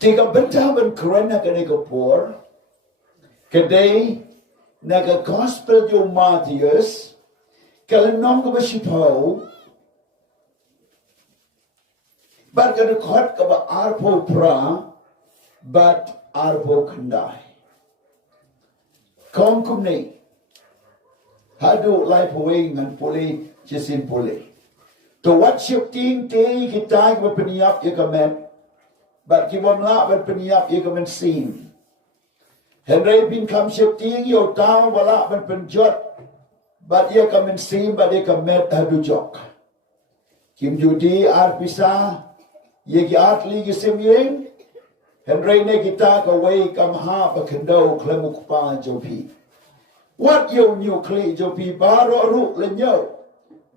Tiga benda ben keren nak kena kapur. Kedai naga gospel yo Matthias. Kalau nong ke bersipau. Bat kena kot ke ba arpo pra. Bat arpo kendai. Khongkrom ni. Hadu lai puing ngan pulih jesin pulih. To wat siap ting te kita ke peniap ya kemen. Bat kibom la bat peniap ya kemen sim. Henry bin kam siap ting yo tau wala bat penjot. Bat ya kemen sim bat ya kemen Dujok. Kim judi art pisah. Ye ki art ligi sim yeng. Henry ne kita ke wei kam ha ba kendau klemuk pa jopi. What you new kli jopi baro ru lenyo.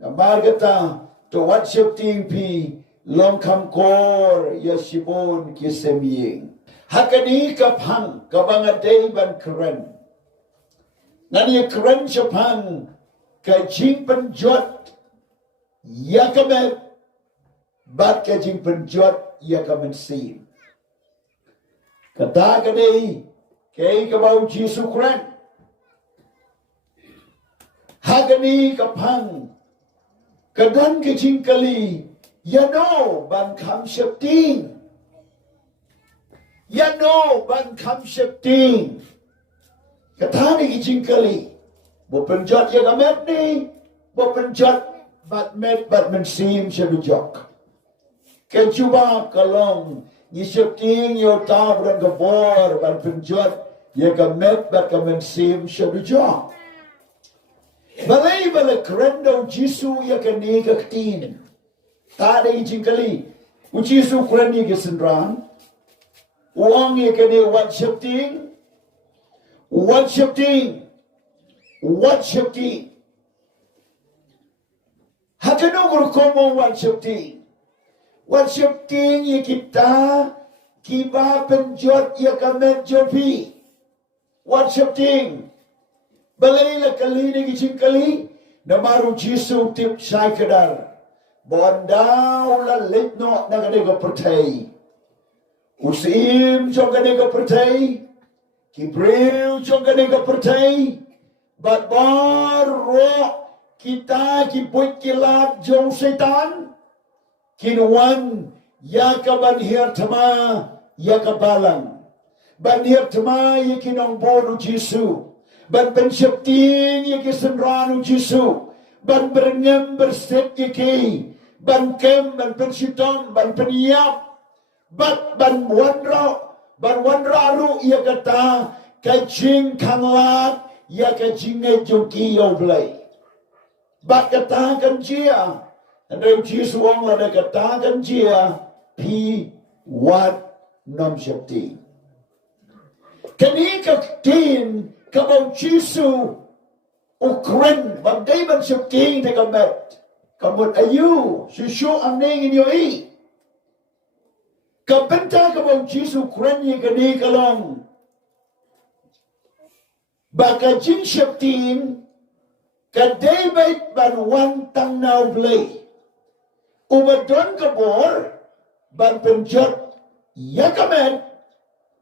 Nambar kata to what siap ting pi long kam kor ya shibon ki sim yeng. Hakani kapang kabangadei ban keren. Nani keren Japan ka Jingpynjot Iaka bat ka Jingpynjot Iaka Mynsiem. Kata kadai kay kabau Jesu keren. Hakani kapang kadan ka Jingkali yano ban kam syapting. Yano ban kam syapting. Kata ni Jingkali. Bupenjot ya gamet ni. Bupenjot bat met bat Mynsiem sa Dujok. Kecuba kalong ni syapting yo tau dan gabor ban penjot ya gamet bat ka Mynsiem sa Dujok. Balay kerendo Jisu ya kani kaktin. Tadi Jingkali. U Jisu kerani kesendran. Uang ya kani wat syapting. What syapting? What syapting? Hakano Khongkrom what syapting? What syapting ya kita kiba penjot ya kamet jopi. What syapting? Balay la kali ni Jingkali namaru Jisu tip sai kedar. Bondau la letno na kadega pertai. Usim jong kadega pertai. Kibril jong kadega pertai. Bat baro kita kibuit kilap jong setan. Kinuan Iaka banhir tama Iaka balang. Banhir tama yakinong bono Jisu. Ban pensyapting yaki senranu Jisu. Ban berengem berset yaki. Ban kem ban pensyutom ban peniap. Ban wanraru ia kata kajing kanglat ia kajing joki yo blai. Bat katakan dia. Andai Jisu wong la katakan dia pi wat nam syapting. Kani kaktin kabau Jisu ukren bagay man syapting te kamet. Kamot ayu susu amning inyo i. Kabenta kabau Jisu ukren ye kani kalong. Baka jing syapting kadebait ban wantang now blay. Umadon kabor ban penjot yakamen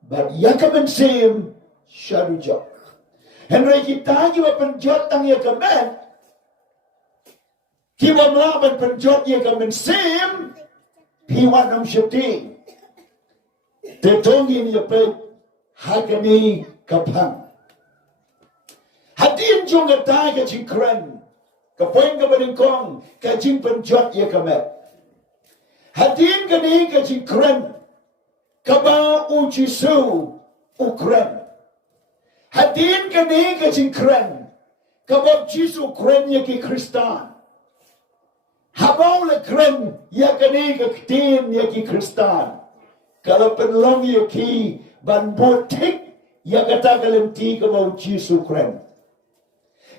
ban yakamen sim Dujok. Henry kita jiwa penjot tang yakamen. Kiwa melaban penjot yakamen sim piwan nam syapting. Tetongin yapet hakani kapang. Hadin jong kata ka jingkren. Kapoin ka balingkong ka Jingpynjot yakamen. Hadin kani ka jingkren. Kaba u Jisu ukren. Hadin kani ka jingkren. Kaba Jisu kren yaki Kristan. Habaw le kren yakani ka ktin yaki Kristan. Kalau penlong yaki ban botik yakata kalenti kaba Jisu kren.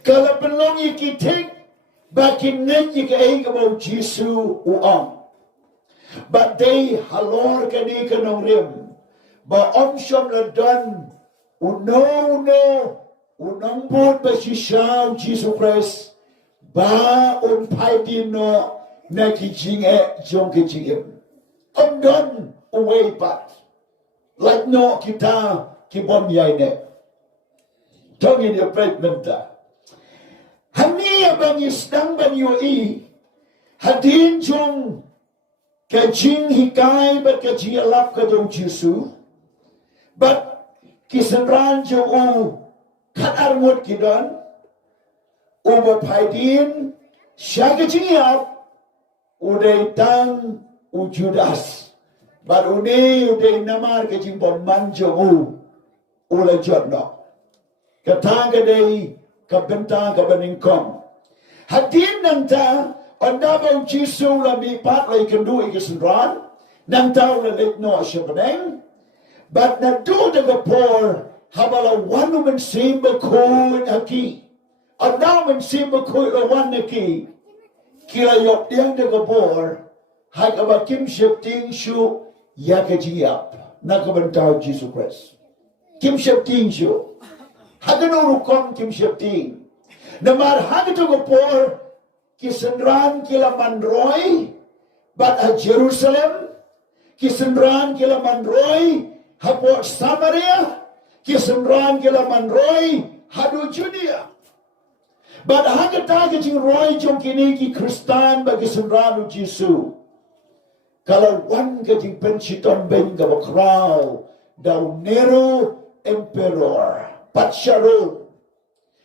Kalau penlong yaki tik bakin nen yaki ay kaba Jisu uang. But they halor kani kanong rim. Ba omsyam na dan uno unang bot ba si Siyam Jesus Christ ba un pai din no na ki jing e jong ki jing. Om don away pat. like no kita kibom yaine. Tongin ya pregnanta. Hani abang isdang ban yoi hadin jong kajing hikai bat kaji alap ka jong Jesu bat kisenran jo u kat armut kidan u bapaidin syaga jingap uday tang u Judas bat uday namar kajing bomman jo u la jodno katanga day kabenta kabaningkom hadin nanta Ondabang Jesu la mi pat la ikandu ikisenran nang tau la lit no shabaneng but na do de gapor habala wanu Mynsiem bakoi aki ondau Mynsiem bakoi la wan aki kila yok diang de gapor hak aba kim ship ting shu Iaka jiap na kabantau Jesus Christ kim ship ting shu hagano rukom kim ship ting namar hagato gapor kisenran kila manroy bat a Jerusalem kisenran kila manroy hapot Samaria kisenran kila manroy hadu Judea bat hagata kajing roy jong kini ki Kristan bagi senran u Jesu kalau wan kajing pensiton ben ka bakraw daw Nero Emperor Patsharon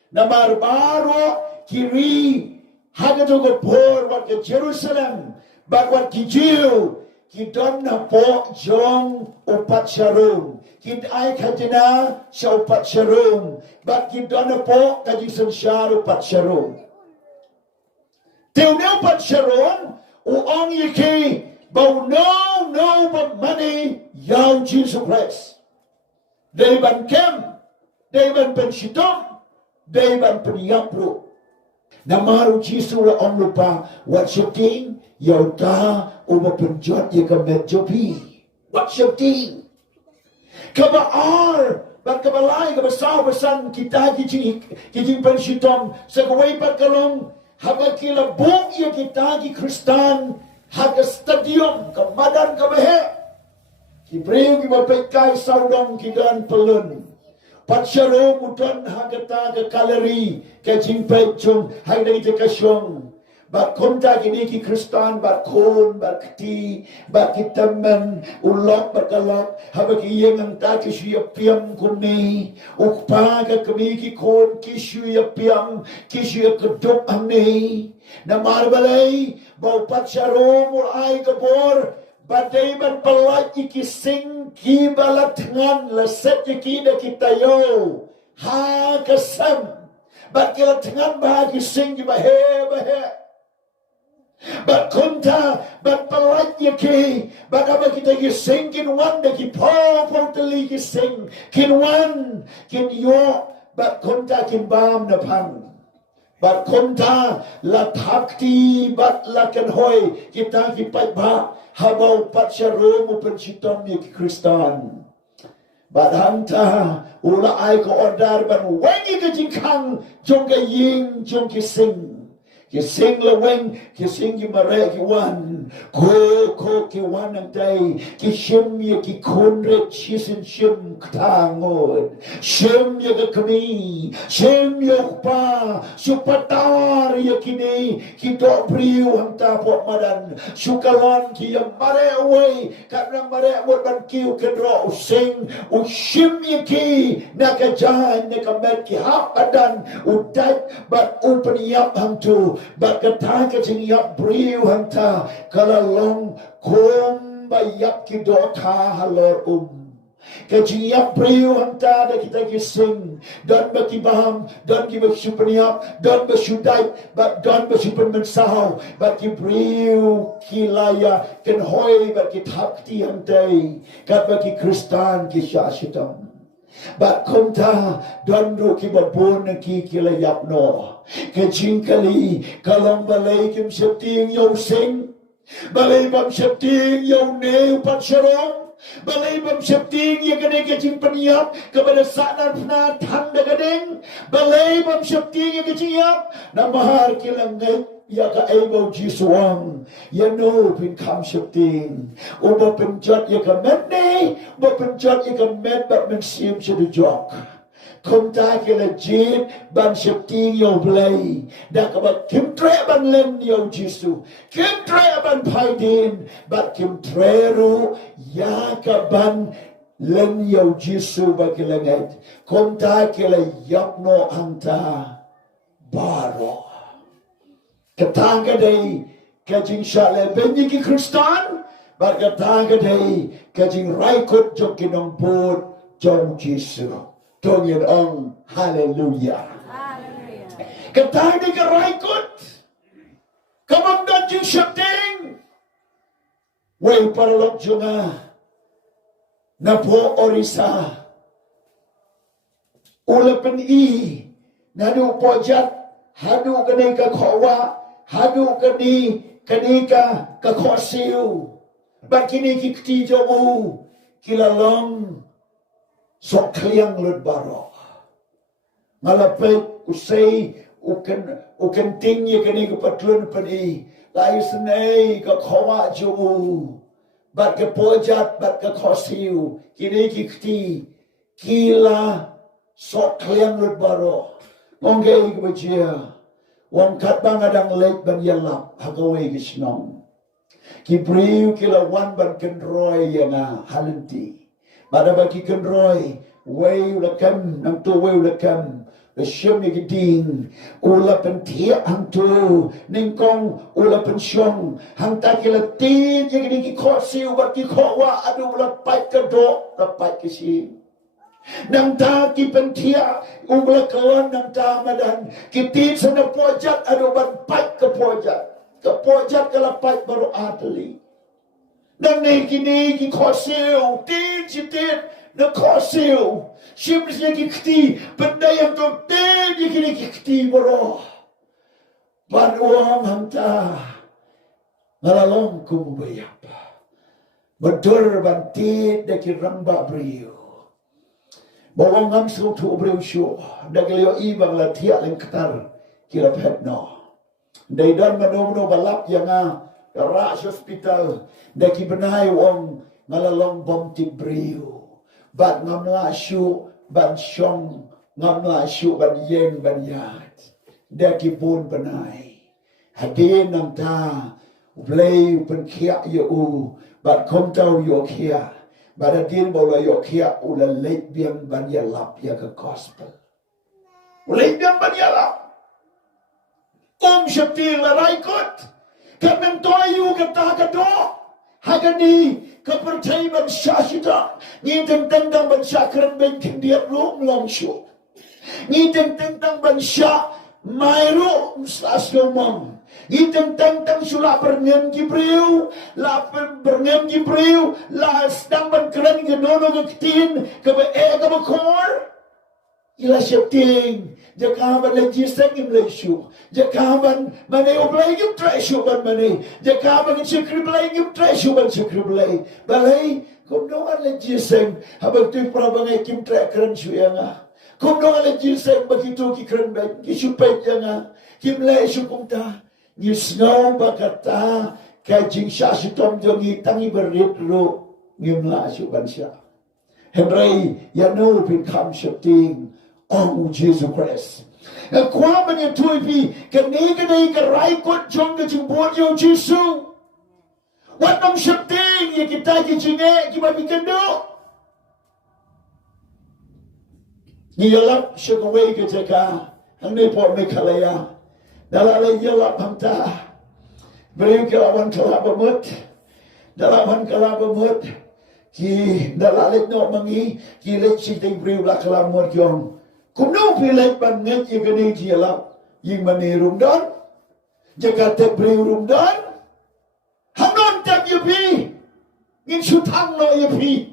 namar baro kiri hagato gapor wat ke Jerusalem bat wat ki Jew ki don na po jong upat sharum ki ai kajina sa upat sharum bat ki don na po kaji sansyar upat sharum teu ne upat sharum uong yiki bau no but money yaw Jesus Christ they ban kem they ban pensitom they ban peniyapro Namaru Jesu la on lupa what shifting yauta uba penjot ya kamet jopi what shifting kaba ar bat kaba lai kaba saw basan kita kijing pensitom sa kawai pat kalong haba kila buk ya kita ki Kristan haga stadium kamadan kabahe ki breu ki bapekai saudong kidan pelun Patsharom uton hagata ke kaleri ke Jingpynjot hai dai te kasyong bat konta kini ki Kristan bat kon bat kti bat kitaman ulok bat kalok haba ki yang ta ki shuya piam kunni ukpa ka kami ki kon ki shuya piam ki shuya kedop amni na marbalai bau patsharom ul ai kapor badai ban pelaj iki sing ki balat ngan leset iki da kita yo ha kesam bat kila tengan bah ki sing ki bahe bat konta bat pelaj iki bat apa kita ki sing kin wan da ki po teli ki sing kin wan kin yo bat konta kin bam na pang bat konta la thakti bat la kan hoi kita ki pai ba habau patsharom pensitom ya ki Kristan bat hanta ula ai ko ordar ban wengi ke jingkang jong ke ying jong ki sing la weng ki sing ki mare ki wan ko ki wan ang dai ki shim ya ki konre chisin shim ktangod shim ya ka kami shim ya pa supatar ya kini ki do priu hanta po madan sukalon ki ya mare away karena mare mod ban kiu kedro sing u shim ya ki nakajan nakamet ki hap adan udat bat upaniap hamtu bat kata kajing yap briu hanta kalalong kom bayap ki dota halor kajing yap briu hanta da kita kising dan baki baham dan ki bersupeniap dan bersudai bat dan bersupen mensahau bat ki briu ki laya ken hoi bat ki thakti hantai kat baki Kristan ki syashitam bat konta dondu ki babon ki kilayap no kajing kali kalang balai kim septing yo sing balai bam septing yo ne patsharom balai bam septing ya kene kajing peniap kepada sanan pna thang da gading balai bam septing ya kajing yap na mahar kilang ngai Iaka able Jisuang, know pin kam shifting. Ubapenjot Iaka met ne, Ubapenjot Iaka met but Mynsiem to Dujok. Không ta kia là chết ban shifting yo play. Đã các bạn kim tre ban lên yo Jisu. Kim tre ban phai din, but kim tre ru Iaka ban lên yo Jisu ba kia là ngay. Không ta kia là yop no anta baro. Katang ka day kajing shale benyi ki Kristan, but katang ka day kajing raikot jo kinong pod jong Jisu. Tong yin ong hallelujah. Katang di ka raikot, kamangdan jing shakting, way paralog jo nga na po orisa ulapan nadu po jat hadu kanay ka kawa hadu kani ka khosiu bat kini kikti jo kilalong sok kliang lut baro malapit usay ukan tingye kani ka patlun pani layu sanay ka kawa jo bat ka pojat bat ka khosiu kini kikti kila sok kliang lut baro Onggay kebacia, wong kat bang adang lek ban yalap hagaway gisnong. Kibriu kila wan ban kendroy yana halanti. Bada bagi kendroy, way ulakam nang tu way ulakam. Lasyam ni geding, ulapan tiak hang tu, ningkong ulapan syong, hang tak kila tin yang geding ki khosiu bat ki khawa adu lapat ke dok, lapat ke sing. Nang ta ki pentia ungla kawan nang ta madan kiti sana pojat ado ban pai ke pojat kala pai baru atli nang ne kini ki khosiu tin citit na khosiu simsnya ki kiti benda yang tu tin kini ki kiti baru ban uang hanta ngalalong kumbayap bedur ban tin deki ramba brio Bawang ngam sung tu obreu syu, daglio ibang la tiak leng ketar kila pet no. Dai dan mano balap yanga ras hospital daki benai wong ngalalong bom tik breu. Bat ngam la syu ban syong ngam la syu ban yen ban yat. Daki pun benai. Hadin nang ta blei pen kia ye bat kom tau yo kia. Pada din bola yokia ula late biang banyalap ya ke gospel. Late biang banyalap. Syakti la raikot. Kamang toyu kata kado. Hagani kepercayaan ban syashita. Ni tentang ban syakran ban kendiat lu mlongshu. Ni tentang ban syak mairu msasumam. Iteng teng sula berngem Gibril, la berngem Gibril, la sedang berkeren ke nono ke ketin, ke be ke bekor. Ila syapting, jaka ban lagi sengim lesu, jaka ban mane oblay gim tresu ban mane, jaka ban sekri blay gim tresu ban sekri blay. Balay, kum dongan lagi seng, habang tu prabangai kim tre keren suyanga. Kum dongan lagi seng begitu ki keren baik, ki supay janga, kim lay sukumta. Ni snow bakata kajing syasitom jongi tangi berit ru ngimla subansya. Henry no pin kam shifting on Jesus Christ. Kwa banya tuipi kani ka raikot jong ka jumbuan yo Jisu. Wat nam shifting ya kita ki jinge ki mabikendo. Ni yalap shakaway ka jaka ang nipo may kalaya. Dalam yalap hamta beri kelawan kelabamut dalam kelabamut ki dalam no mangi ki lek siting beri la kelamut yong kumno pilek ban nget yegani yalap ying mani rumdan jaga te beri rumdan hanon tak yepi ngin sutang no yepi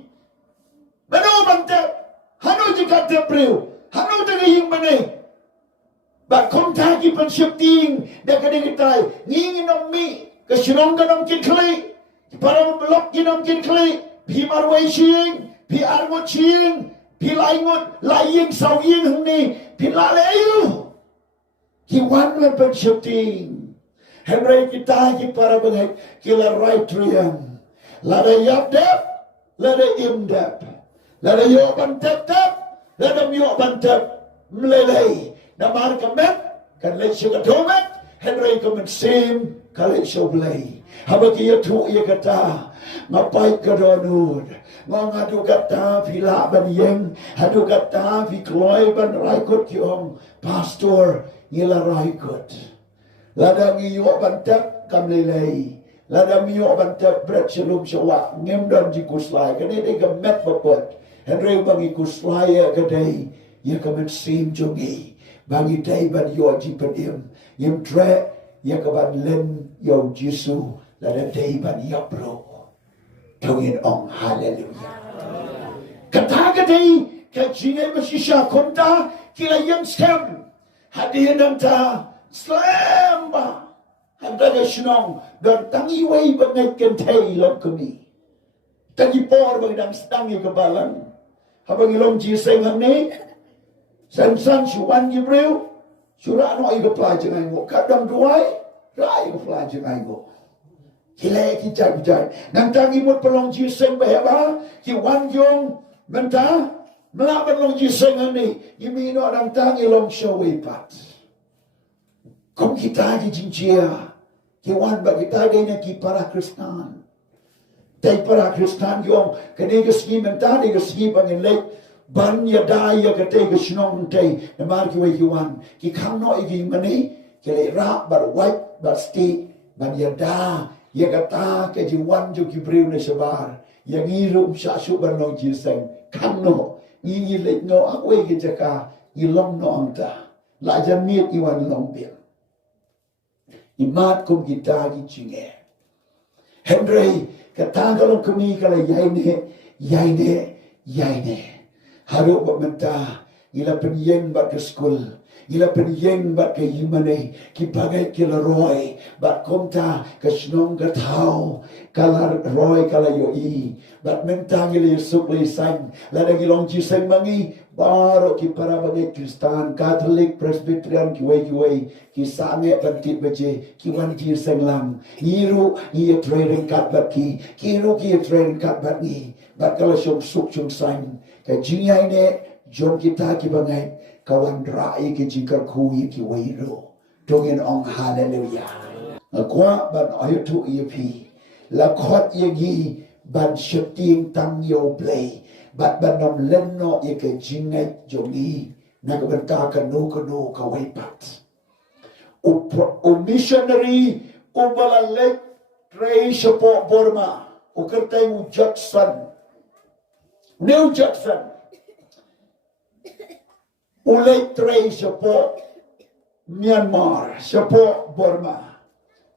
bano bante hano jaga te beri hano jaga ying mani But kung taki pan syapting da kadagitay ngingin ng mi kasinong ka ng kinkli para mablok ginong kinkli pi marway siying pi arngot siying pi laingot laying sawing hangni pi lalayo hiwan man pan syapting Henry kita ki para bengai kila right rian. Lada yap dep, lada im dep. Lada yo bantep dep, lada yo bantep melelei. Namar kamet kan le syukatomet Henry ka Mynsiem kali syublei. Habaki ya tu ya kata ngapai ka donud. Ngadu kata pila ban yeng, hadu kata pi kloi ban raikut kiong pastor ngila raikut. Lada ngiyo bantep kamlelei. Lada miyo bantep bret shalom shawa ngem dan jikuslai kane de gamet bapot. Henry bangi kuslai ya kadai ya ka Mynsiem jongi. Bangi dai ban yo jipadim. Yem tre ya ka ban len yo Jisu lada dai ban yapro. Tungin ong hallelujah. Kata kadai ka jine masisha konta kila yang stem. Hadirin nanta slam ba. Handa shnong dan tangi wei bangai kentai lom kami. Tangi por bang stangi kebalan. Habang ilom jiseng ni san shuan gibril surah no ai apply jangai ngo kadang duai rai apply jangai ngo. Kile ki jai nang tangi mut pelong jiseng bahaba ki wan yong menta melaban long jiseng ni yimi no nang tangi long show pat. Kom kita ki jinjia ki wan ba kita denya ki para Kristen. Dai para Kristen yong kene ke ski menta de ke ski bangin lek ban ya dai ya ke te ke shnong te na mar ki we ki wan ki khang no i ki mani ki le ra bar white bar sti ban ya da ya kata ke ji wan ju ki briu ne shabar ya ngi rum sha shu ban long ji seng khang no ngi le no a we ki jaka i long no anta la ja miet i wan long bil i mat kum kita ki chinge Henry kata kalau kami kalau yai ne harus bermenta ila penyeng bat ke skul ila penyeng bat ke yimane ki bagai kila roy bat komta ke snong ke tau kala roy kala yoi bat menta ngili suk le sang la da gilong ji sang mangi baro ki para bagai Kristen Katolik Presbyterian ki wei ki sange bantit beje ki wan ji sang lam yiru ye training kat bat ki ru ki training kat bat ni bat kala suk sang ke jingai ne jom kita ki bangai kawan rai ki jingkar kui ki weiro tungin ong hallelujah kwa ban ayo tu ep la khot yegi ban shifting tang yo play bat ban nom lenno ye ke jingai jongi na ka banta ka no ka wei pat o missionary o balalek tray support Burma o kertai u Jackson New Jackson ulay tray support Myanmar support Burma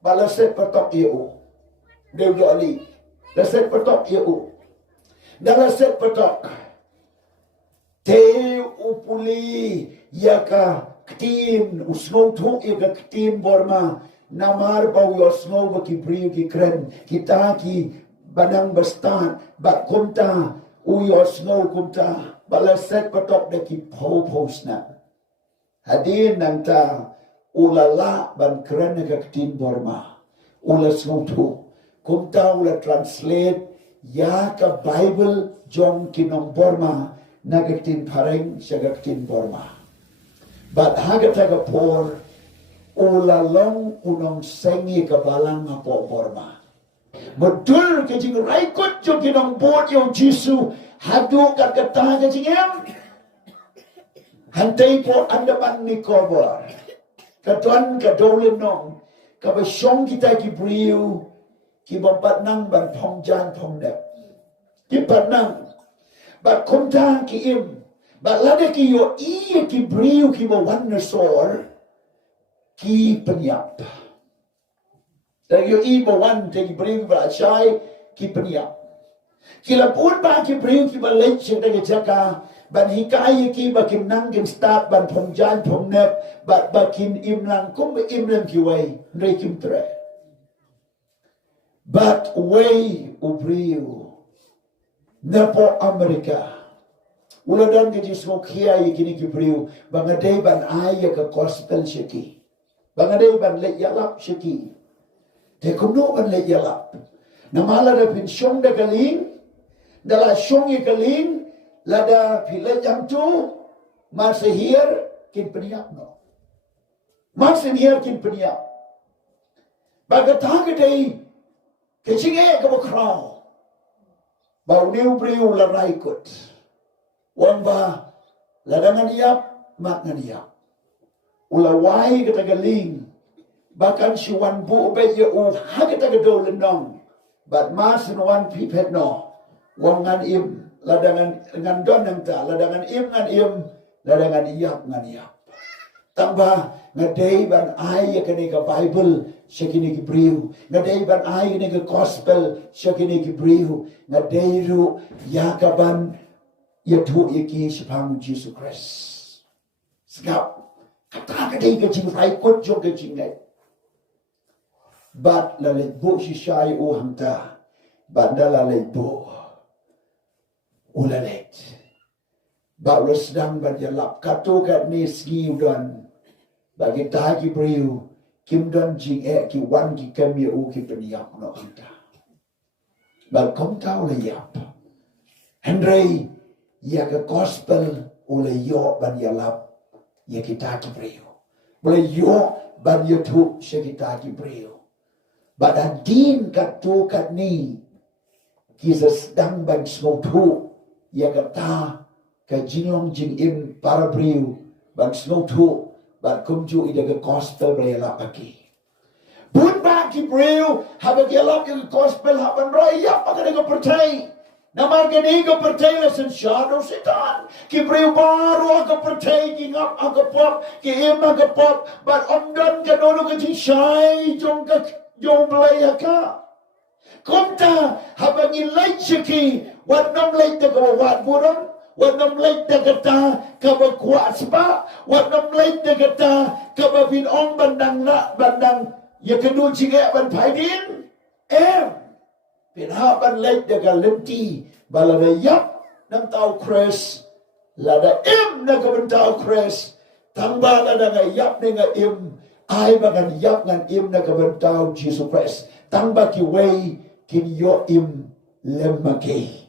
balaset patok iyo Dew Doli laset patok iyo dalaset patok te upuli Iaka ktin usno tu Iaka ktin Burma namar bau yosno baki brio ki kren kita ki banang bastan bak kumta uyos no kumta balaset patok de ki popos na hadin nanta ulala ban kren ka ktin Burma ulas no tu kumta ula translate ya ka Bible jong kinong Burma nagatin pareng sagatin Burma but hagata ka por ulalong unong sengi ka balang nga po Burma betul ke jing raikut jo kinong bot yo Jisu hadu kat kata ke jing em hantai po andaman ni kobor katuan ka dolin nong ka basyong kita ki briu ki bompat nang ban pong jan pong dep ki patnang bat kumta ki im bat lada ki yo iya ki briu ki mo wan na sor ki penyap dan yo i mo wan te ki briu ba chai ki penyap ki lapun ba ki briu ki ba lech te ki jaka ban hikai ki ba kim nang kim start ban pong jan pong nep bat ba kim im lang kum ba im lang ki wai re kim tre but way ubriu napo Amerika uladan ke jismo kia kini kibriu bangadai ban aya ke gospel shiki bangadai ban le yalap shiki Te kuno ban le yalap. Namala da pin syong da galing. Dala syong ye galing. Lada pila jam tu. Masa hier kin peniap no. Masa hier kin peniap. Bagatang day. Kecing Khongkrom. Bau niu priu la raikut. Wang ba ladangan iap mak ngan iap. Ula wai kata galing. Bahkan si wan bu be ye u ha kata gadol lenong. But mas wan pipet no. Wang ngan im ladangan ngan don nang ta ladangan im ngan im ladangan iap ngan iap. Tamba ngadei ban ai kene ka Bible shakini ki briu ngadei ban ai kene ka gospel shakini ki briu ngadei ru Iaka ban yatu yaki sipang Jesus Christ. Segap kata kadai ka jing fai kot jok ka jing ngai. Bat la le bo si shai o hamta bat da la le bo ulalet. Ba lo sedang ban ya lap kato kat ni ski udon. Bagi tahi beriu kim don jing ki wan ki kami u ki peniap no anta. Bal kom tau le yap. Henry ya ke gospel ole yo ban ya lap ya kita ki beriu. Ole yo ban ya tu se kita ki beriu. Badan din kat tu kat ni kisah sedang ban semua tu ya kata ke jinglong jing im para beriu ban semua tu. But come to the gospel brela pagi. Bun bagi breu, habag yalap yung gospel haban raya pagka ko percay. Naman gani ko percay na sensyado sitan. Ki breu baru ako percay gingap ako pop, ki im ako pop. But omdan kanono ka jing shy jong blaya ka. Kumta habang ilay siki, wat nam lay na kawawad burang. Wat nam late na kata kabagkuas pa. Wat nam late na kata kababinong bandang yakadun sige ban paidin. Pinhaban late na kalenti balada yap ng tao Chris. Lada na kabantao Chris. Tamba na nga yap ni nga ay mga yap ng na kabantao Jesus Christ. Tamba kiway kinyo lemaki.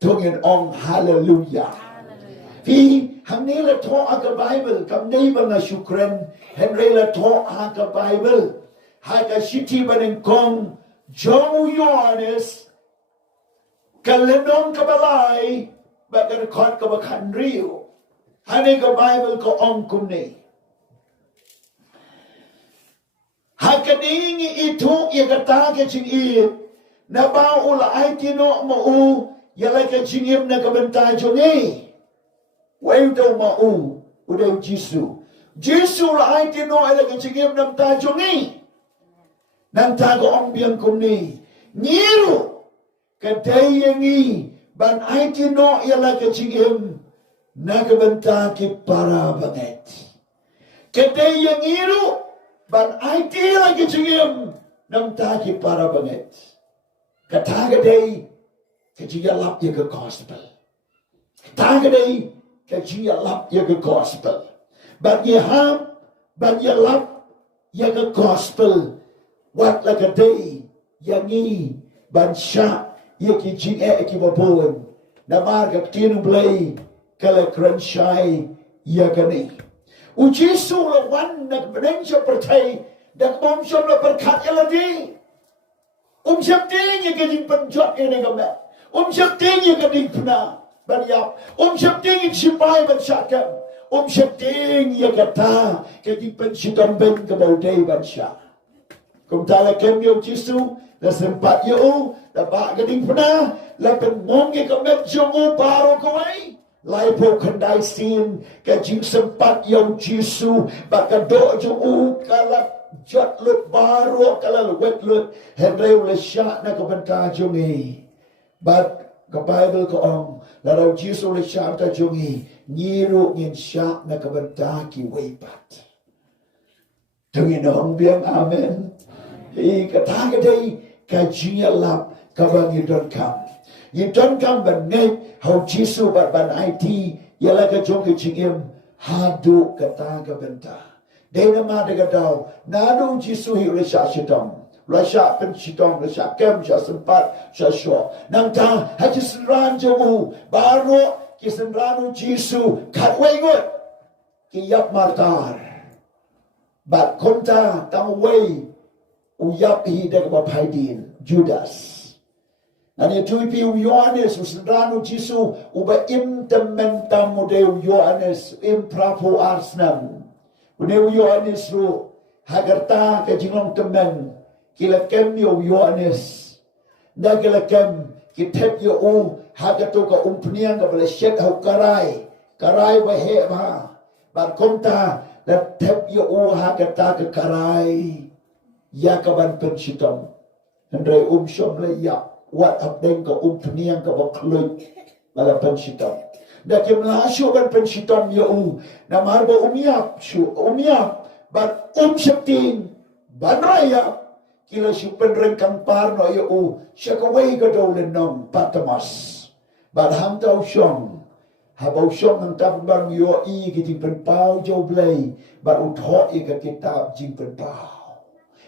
Tungin ong hallelujah. Vì hằng nay là thọ cái Bible, cầm đây bằng là Ukraine, hằng nay là thọ cái Bible, hai cái city bằng con Joe Yohanes, cái lên ông cái balai, và cái con cái bậc hành riu, hằng nay cái Bible có ông cùng này. Hai cái đi nghĩ ít thuốc, ý cái ta cái chừng ít, na bao là ai tino mà u. Yalai ka jingim na kabantay jongi. Wayu daw mau. Udaw Jisu. Jisu la ay tino ay ka jingim na kabantay jongi. Nang tago ang biyang kumni. Ngiru. Kaday yangi. Ban ay tino yalai ka jingim na kabantay ki para banget. Kaday yangiru. Ban ay tino ka jingim na kabantay ki para banget. Katagaday. Kajia lap ya ke gospel. Tagadai kajia lap ya ke gospel. But ye ham, but ye lap ya ke gospel. What like a day yangi ban sha ya ki jing ki babon. Namar ka tinu blay kala kranshai ya kani. Ujisu la wan nak benensya pertai dak bom syom la berkat ya ladi. Syam ting ya ke Jingpynjot ini gamet. Syam ting ya ke Dingpna banyap. Syam ting ya sipai bansyakan. Syam ting ya kata ke Jingpynjot ben ke baudai bansyak. Kum tala kem yo Jisu la sempat yo la ba ke Dingpna la penmong ya gamet jongo baro kawai. Lai po kendai sin ke jing sempat yo Jisu ba ke do jongo kala jot lut baru kala wet lut hendreu le syak na kabanta jongi. But the Bible ko ong la raw Jisu le syak ta jongi ngiru ngin syak na kabanta ki weipat. Tungin ong biang amen. Hi kata kadai ka jinga lap kabang you don't come. You don't come but ngay how Jisu but ban IT yala ka jongi jingim hadu kata kabanta. Dena ma de gadau nadu Jisu hi resha shidam Rasha pensyitong, rasha kem, rasha sempat, rasha syok. Nang ta, haji senran jamu, baru ki senranu Jisu, kat wengut, ki yap martar. Bat konta, tang wei, uyap hi dek bapai din, Judas. Nani tuipi Yohanes usenranu Jisu uba implementam model Yohanes imprapo arsnam. Uneu Yohanes ru hagarta ke jinglong temen kila kem yo Yohanes. Na kila kem kitep yo u hagato ka umpniang ka bala shet hau karai ba he ba. Bar komta la tep yo u hagata ka karai ya ka ban pensitom. Hendrai syom le ya. Wat abdeng ka umpniang ka baklut bala pensitom. Da ke melasyo ban pensitom yo na marba umiap bat syakting ban raya kila si penrengkang parno yo syakaway ka daw lenong patamas. Bat ham tau syong habaw syong ng tabang yo giting penpao jo blay bat uthot ka kitab Jingpynjot.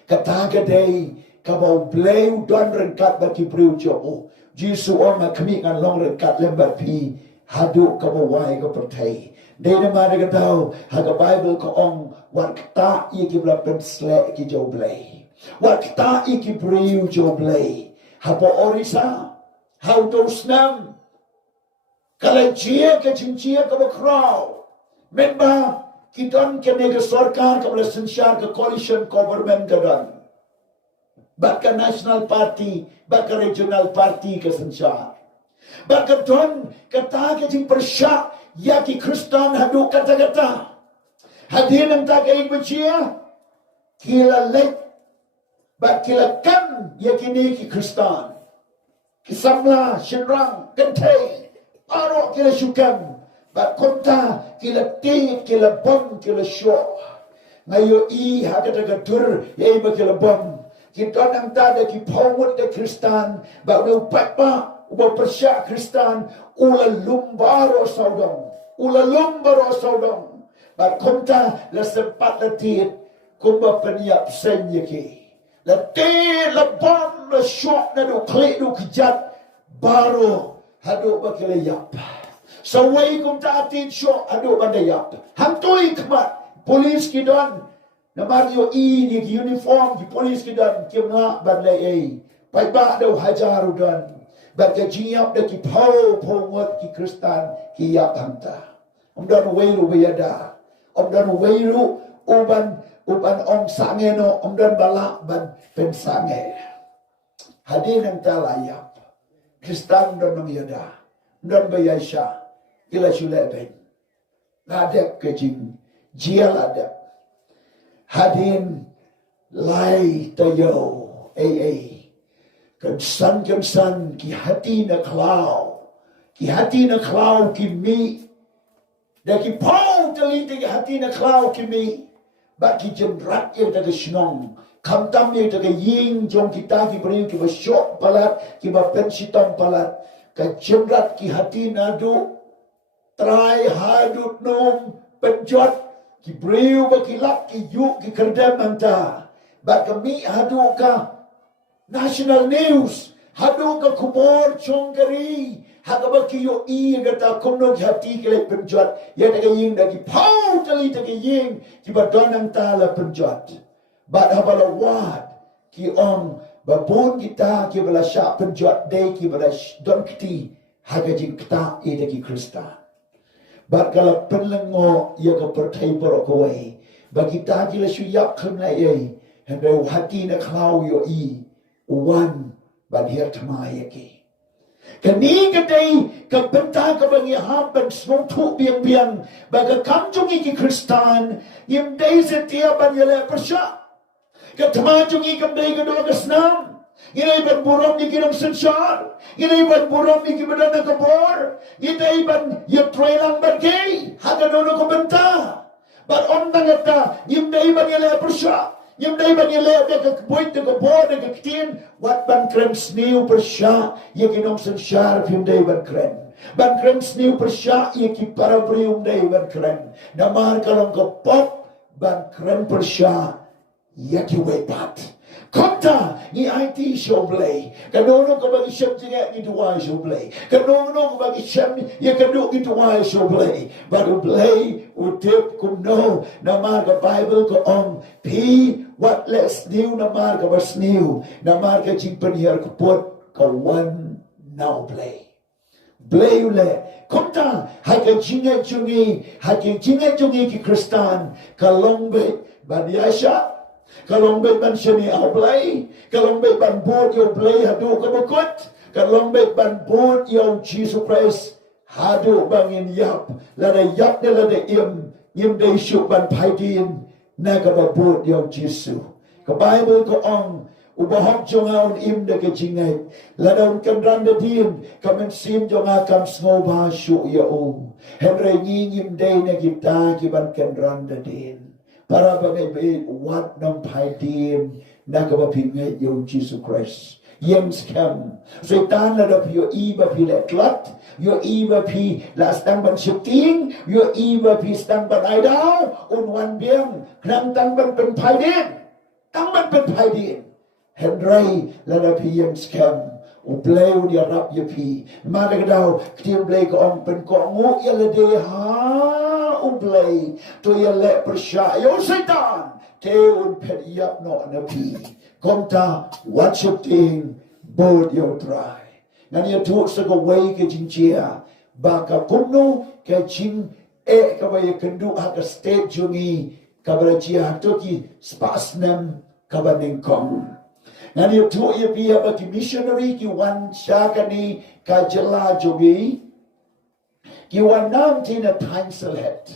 Kataga day kabaw blay don rengkat bati priu jo Jisu on kami ngan long rengkat lembat pi hadu kabawai ka pertai day na mara ka daw haga Bible ko ong wat kata iki bla pensle ki jo blay wat kata iki priu jo blay hapo orisa how to snam kalajia ke cincia ka bakraw memba kiton ke nega sarkar ka bla sensyar ka coalition government gadan baka national party, baka regional party ke sensyar. Baka don kata ke jing persyak ya ki Kristan hadu kata-kata. Hadir ng tagay bachia kila lek bak kila kan ya kini ki Kristan. Kisamla shinrang kentay aro kila syukam bak konta kila ti kila bom kila syok. Ngayo I hakata-katur ya iba kila bom. Kita nang tada ki pawut de Kristan ba no papa uba persya Kristan ula lumbaro saudong ba konta la sempat la tit kumba peniap senye ki la te la bom la syok na do klik do kijat baro hadu ba kilayap so way kumta atin syok hadu bandayap hantoi kemat polis kidon na Mario ni ki uniform ki polis ki dan ki nga badlay pai ba daw hajaru dan bag jiap da ki pau ngot ki Kristan ki ya hanta dan weiru bayada dan weiru uban om sangeno dan balak ban pensange hadir nang talayap Kristan dan yada dan bayasha ila shuleben ngadek ke jing jial ada hadin lai tayo kansan ki hati na klaw ki mi da ki pau tali ki hati na klaw ki mi ba ki jendrat ye da snong kam tam ye da ying jong kita ki bring ki ba syok palat ki ba pensitam palat ka jendrat ki hati na du try hadut nom penjot ki breu ba ki lap ki yuk ki kerdam anta ba kami hadu ka national news hadu ka kubor chongkari hagaba ki yo gata komno hati ke penjot ya daga ying dagi pau tali daga ying ki ba donang tala penjot ba habala wat ki on ba bon kita ki bala sya penjot day ki bala don kiti haga jing kta e dagi Kristan. Bak kalau penlengo ia ke pertai borok kawai bagi kita jila suyak kenai hendai hati na klau yo uwan badhiar thamai ke kani kedai ke benta ke bangi hampan semua tu biang baga kamjungi ki Kristan yim dai setia ban yala persya ke thamajungi ke dai ke do ke snam Ilay ban buram ni kinang sensyar. Ilay ban buram ni kibadan na kabor. Ilay ban yatrelang ban kay. Haga dono ko benta. But on nangata, yung day ban yala persya. Yung day ban yala na kakboy na kabor na kaktin. Wat ban krem sniw persya. Yung kinong sensyar yung day ban krem. Ban krem sniw persya. Yung kiparabri yung day ban krem. Namar kalong kapop. Ban krem persya. Yaki wepat. Konta ni IT show play. Kanono ka bagi siyam tinga ni tuwa show play. Kanono ka bagi siyam ya kanu ni tuwa show play. Baru play utip kumno namar ka Bible ko on pi what less new namar ka bas new namar ka Jingpynjot ko pot ka one now play. Play ule. Konta hai ka jinga jungi ki Kristan ka longbe badiasha. Kalau baik ban seni au play, kalau baik ban board yo play hadu ka bukut, kalau baik ban board yo Jesus Christ hadu bangin yap, lada yap de lada im de syuk ban paidin na ka board yo Jesus. Ka Bible ko ong ubahok jongaun im de ke jingai, lada un kan de din, ka Mynsiem jonga kam snoba syuk yo o. Henry ngim de na kita ki ban kan de din. Para bagai wat nam paidin nak bapingai yo Jesus Christ. Yang scam. Setan la dap yo iba pi letlat, yo iba pi la stang ban shifting, yo iba pi stang ban aidao, un wan biang, krang tang ban pen paidin. Tang ban pen paidin. Henry la dap yang scam. Uplay dia rap ye pi. Mara kadau ktim play ko ong pen ko ngu ya le de ha uplay to ya le persya yo setan te un pet yap no na pi. Komta watching board yo try. Nan ya tu sa ko way ke jinjia baka kumno ke jing ka bay kendu ha ka state jungi ka berjia to ki spasnam ka baning kong. Nani tu ia pia bagi missionary ki wan syakani kajela jogi ki wan nam tina time select.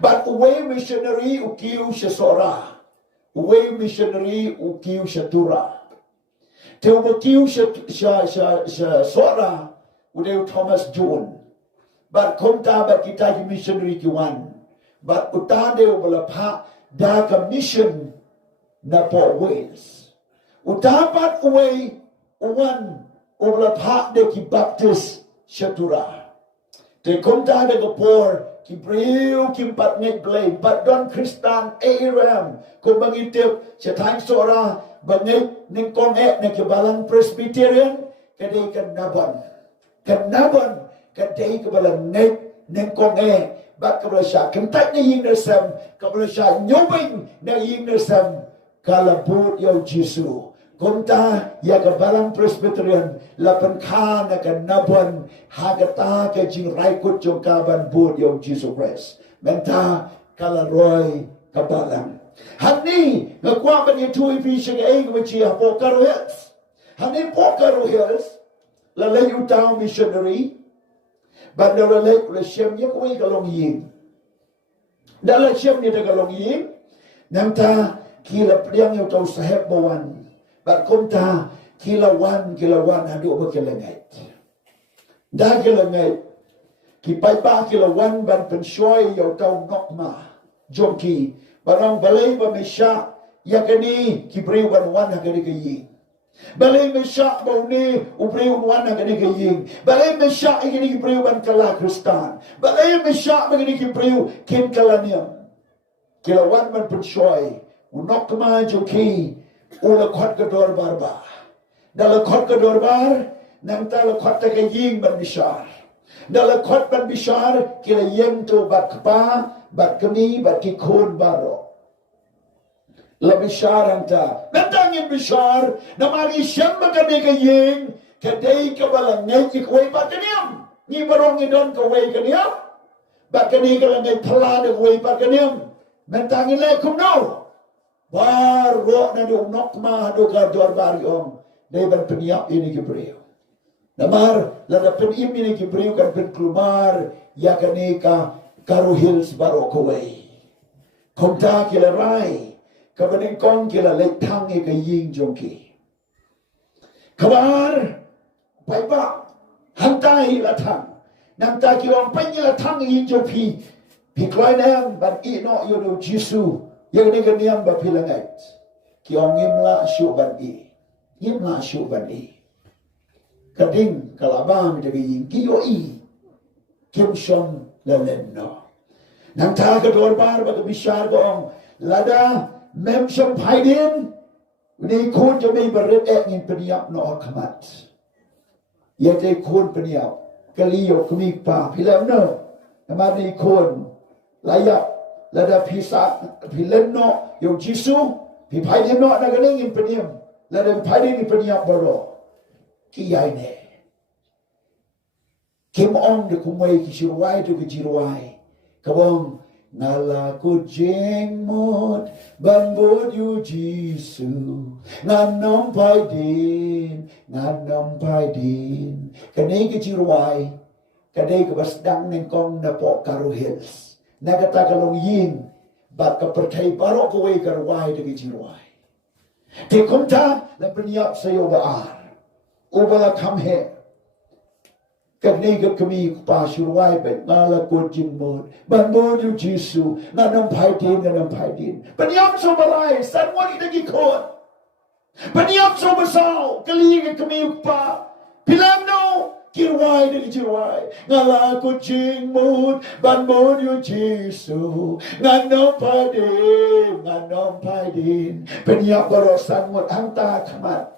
But way missionary ukiu shesora, way missionary ukiu shatura. Teu ukiu shesora udeu Thomas John. But konta but kita ki missionary ki wan. But utade ubala da ka mission na po Wales. Utapat uway uwan ublapak de ki baptist shatura. Te konta de gopor ki breu ki pat net blame but don Kristan Aram ko bangitip sa time sora bangit ning kong ne ki balang Presbyterian kade kanaban kade ka balang net ning kong bat ka blasya kentak ni ying nasam ka blasya nyobing na ying nasam kalabut yo Jesu. Kumta ya ka balang Presbyterian lapan ka na ka nabon hagata ka jing raikut jong kaban bud yung Jesus Christ. Menta kalaroy ka balang. Hani ngakwa ban itu ipi siya ka ing wichi ha Pokaro Hills. Hani Pokaro Hills lalay utaw missionary ban na lalay ula siyam niya kuwi kalong ying. Dala siyam niya kalong ying namta kila priang yung taw saheb bawan. But kumta kilawan hadu ba kilangait. Da kilangait kipai pa kilawan ban pensyoy yaw taw nokma jomki barang balay ba mesya yakani kibriw ban wan hagani kayi. Balay mesya bauni ubriw wan hagani kayi. Balay mesya igini kibriw ban kala Kristan. Balay mesya igini kibriw kin kalaniam. Kilawan ban pensyoy unokma jomki ula khot ka dor barba dala khot ka dor bar nang tala khot ta ka ying ban bishar dala khot ban bishar kila yem to bat kpa bat kami bat ki khon baro la bishar anta nang yem bishar namari syam ka de ka ying ka dei ka balang ngai ki koi bat kaniam ni barong ni don ka wei kaniam bat kani ka lang ngai phala de wei bat kaniam nang tangin le kum no Bar roh na do nokma do ka dor bar yong dai ban peniap ini Gibril. Namar lada penim ini Gibril kan pen klumar ya kanika Karu Hills barokoway. Komta kila rai ka baning kong kila letang ka ying jongki. Kabar pai ba hantai latang nang ta kilong panya latang ying jongpi pi kloi nam ban ino yo do Jesu yang ni keniam bapilangait kiong imla syuban i kading kalabang de yin kiyo i kim shon laleno nang ta ka dor bar ba bishar gong lada mem sham paidin Ni kunจะไม่บริเองเป็นยับนอขมัดอย่าใจคุณเป็นยับกะลียกมีป่าพี่แล้วเนอะมานี่คุณหลายยับแล้วได้พี่สาพี่เล่นเนาะยกจิสูพี่พายเดินเนาะนั่นก็เล่นยินเป็นยับแล้วได้พายเดินเป็นยับบรอกี่ใหญ่เนี่ยคิมองเด็กคุมไว้กิจิรวายตุกิจิรวายกบองNgalaku jengmot banbut yu Jisu nganom pai din kanai ke jirwai kadai ke basdang neng kong na po karu hills nagata kalong yin bat ka pertai barok ko wei karwai de ke jirwai te kumta la penyap sayo baar ubala kam he Kanai ke kami pasurwai bet ngala ko jingmot banbut yu Jisu nganom pai din penyap so balai san wani de ki kon penyap so basau kali ke kami pa pilam no kirwai de kirwai ngala ko jingmot banbut yu Jisu nganom pai din penyap barosan mot hangta khamat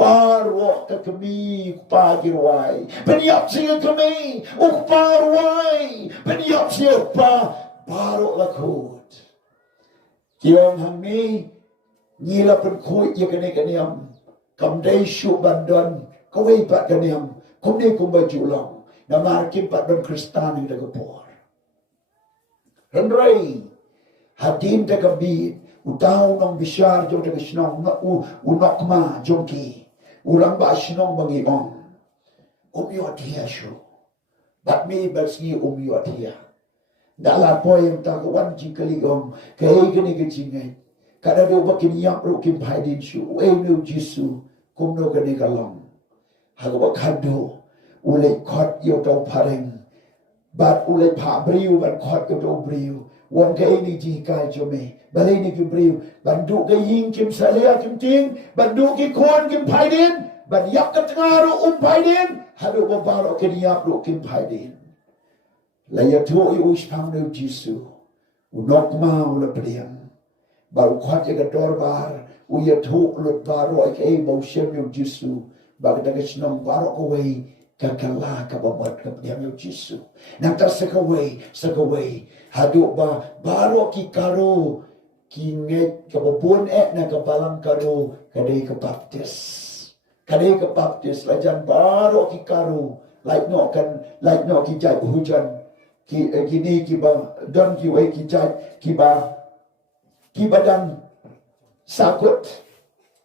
Parwak ke kami pagirwai penyap siya kami ukparwai penyap siya pa parok lakut kiong hang ni ngila pen kuy ya kaniam kam dai shu bandon kawai pat kaniam kum ni kum baju long namar kim pat don kristan ni dagapor Henry hadin dagabit utaw nong bisyar jong dagasnong na unokma jongki Urang ba sinong bangiong umiyot hiya syo bat mi bersi umiyot hiya dala poy yang tagawan jikaligong kay gani gijingay kada do bakin yak ro kim paidin syo enu Jisu kumno gani kalong hagwa khado ulay khot yo taw pareng bat ulay pa briu ban khot yo taw briu wan kay ni ji kay jome balay ni ki briu bandu kay yin kim salia kim ting bandu ki kon kim paidin ban yak ka ngaru paidin hadu babaro ken yak ro kim paidin la ya tu u spang no Jisu unok ma ula priam bal khot ya dor bar u ya tu lut baro ai bo shem yo Jisu ba ka ga snong baro ko wei kakala ka babot ka priam yo Jisu nang ta sakaway hadu ba baro ki karo kinget ka babon na ka balang karo kadai ka baptis lajan baro ki karo like no ki jai hujan ki ni ki ba don ki wei ki jai ki badang sakut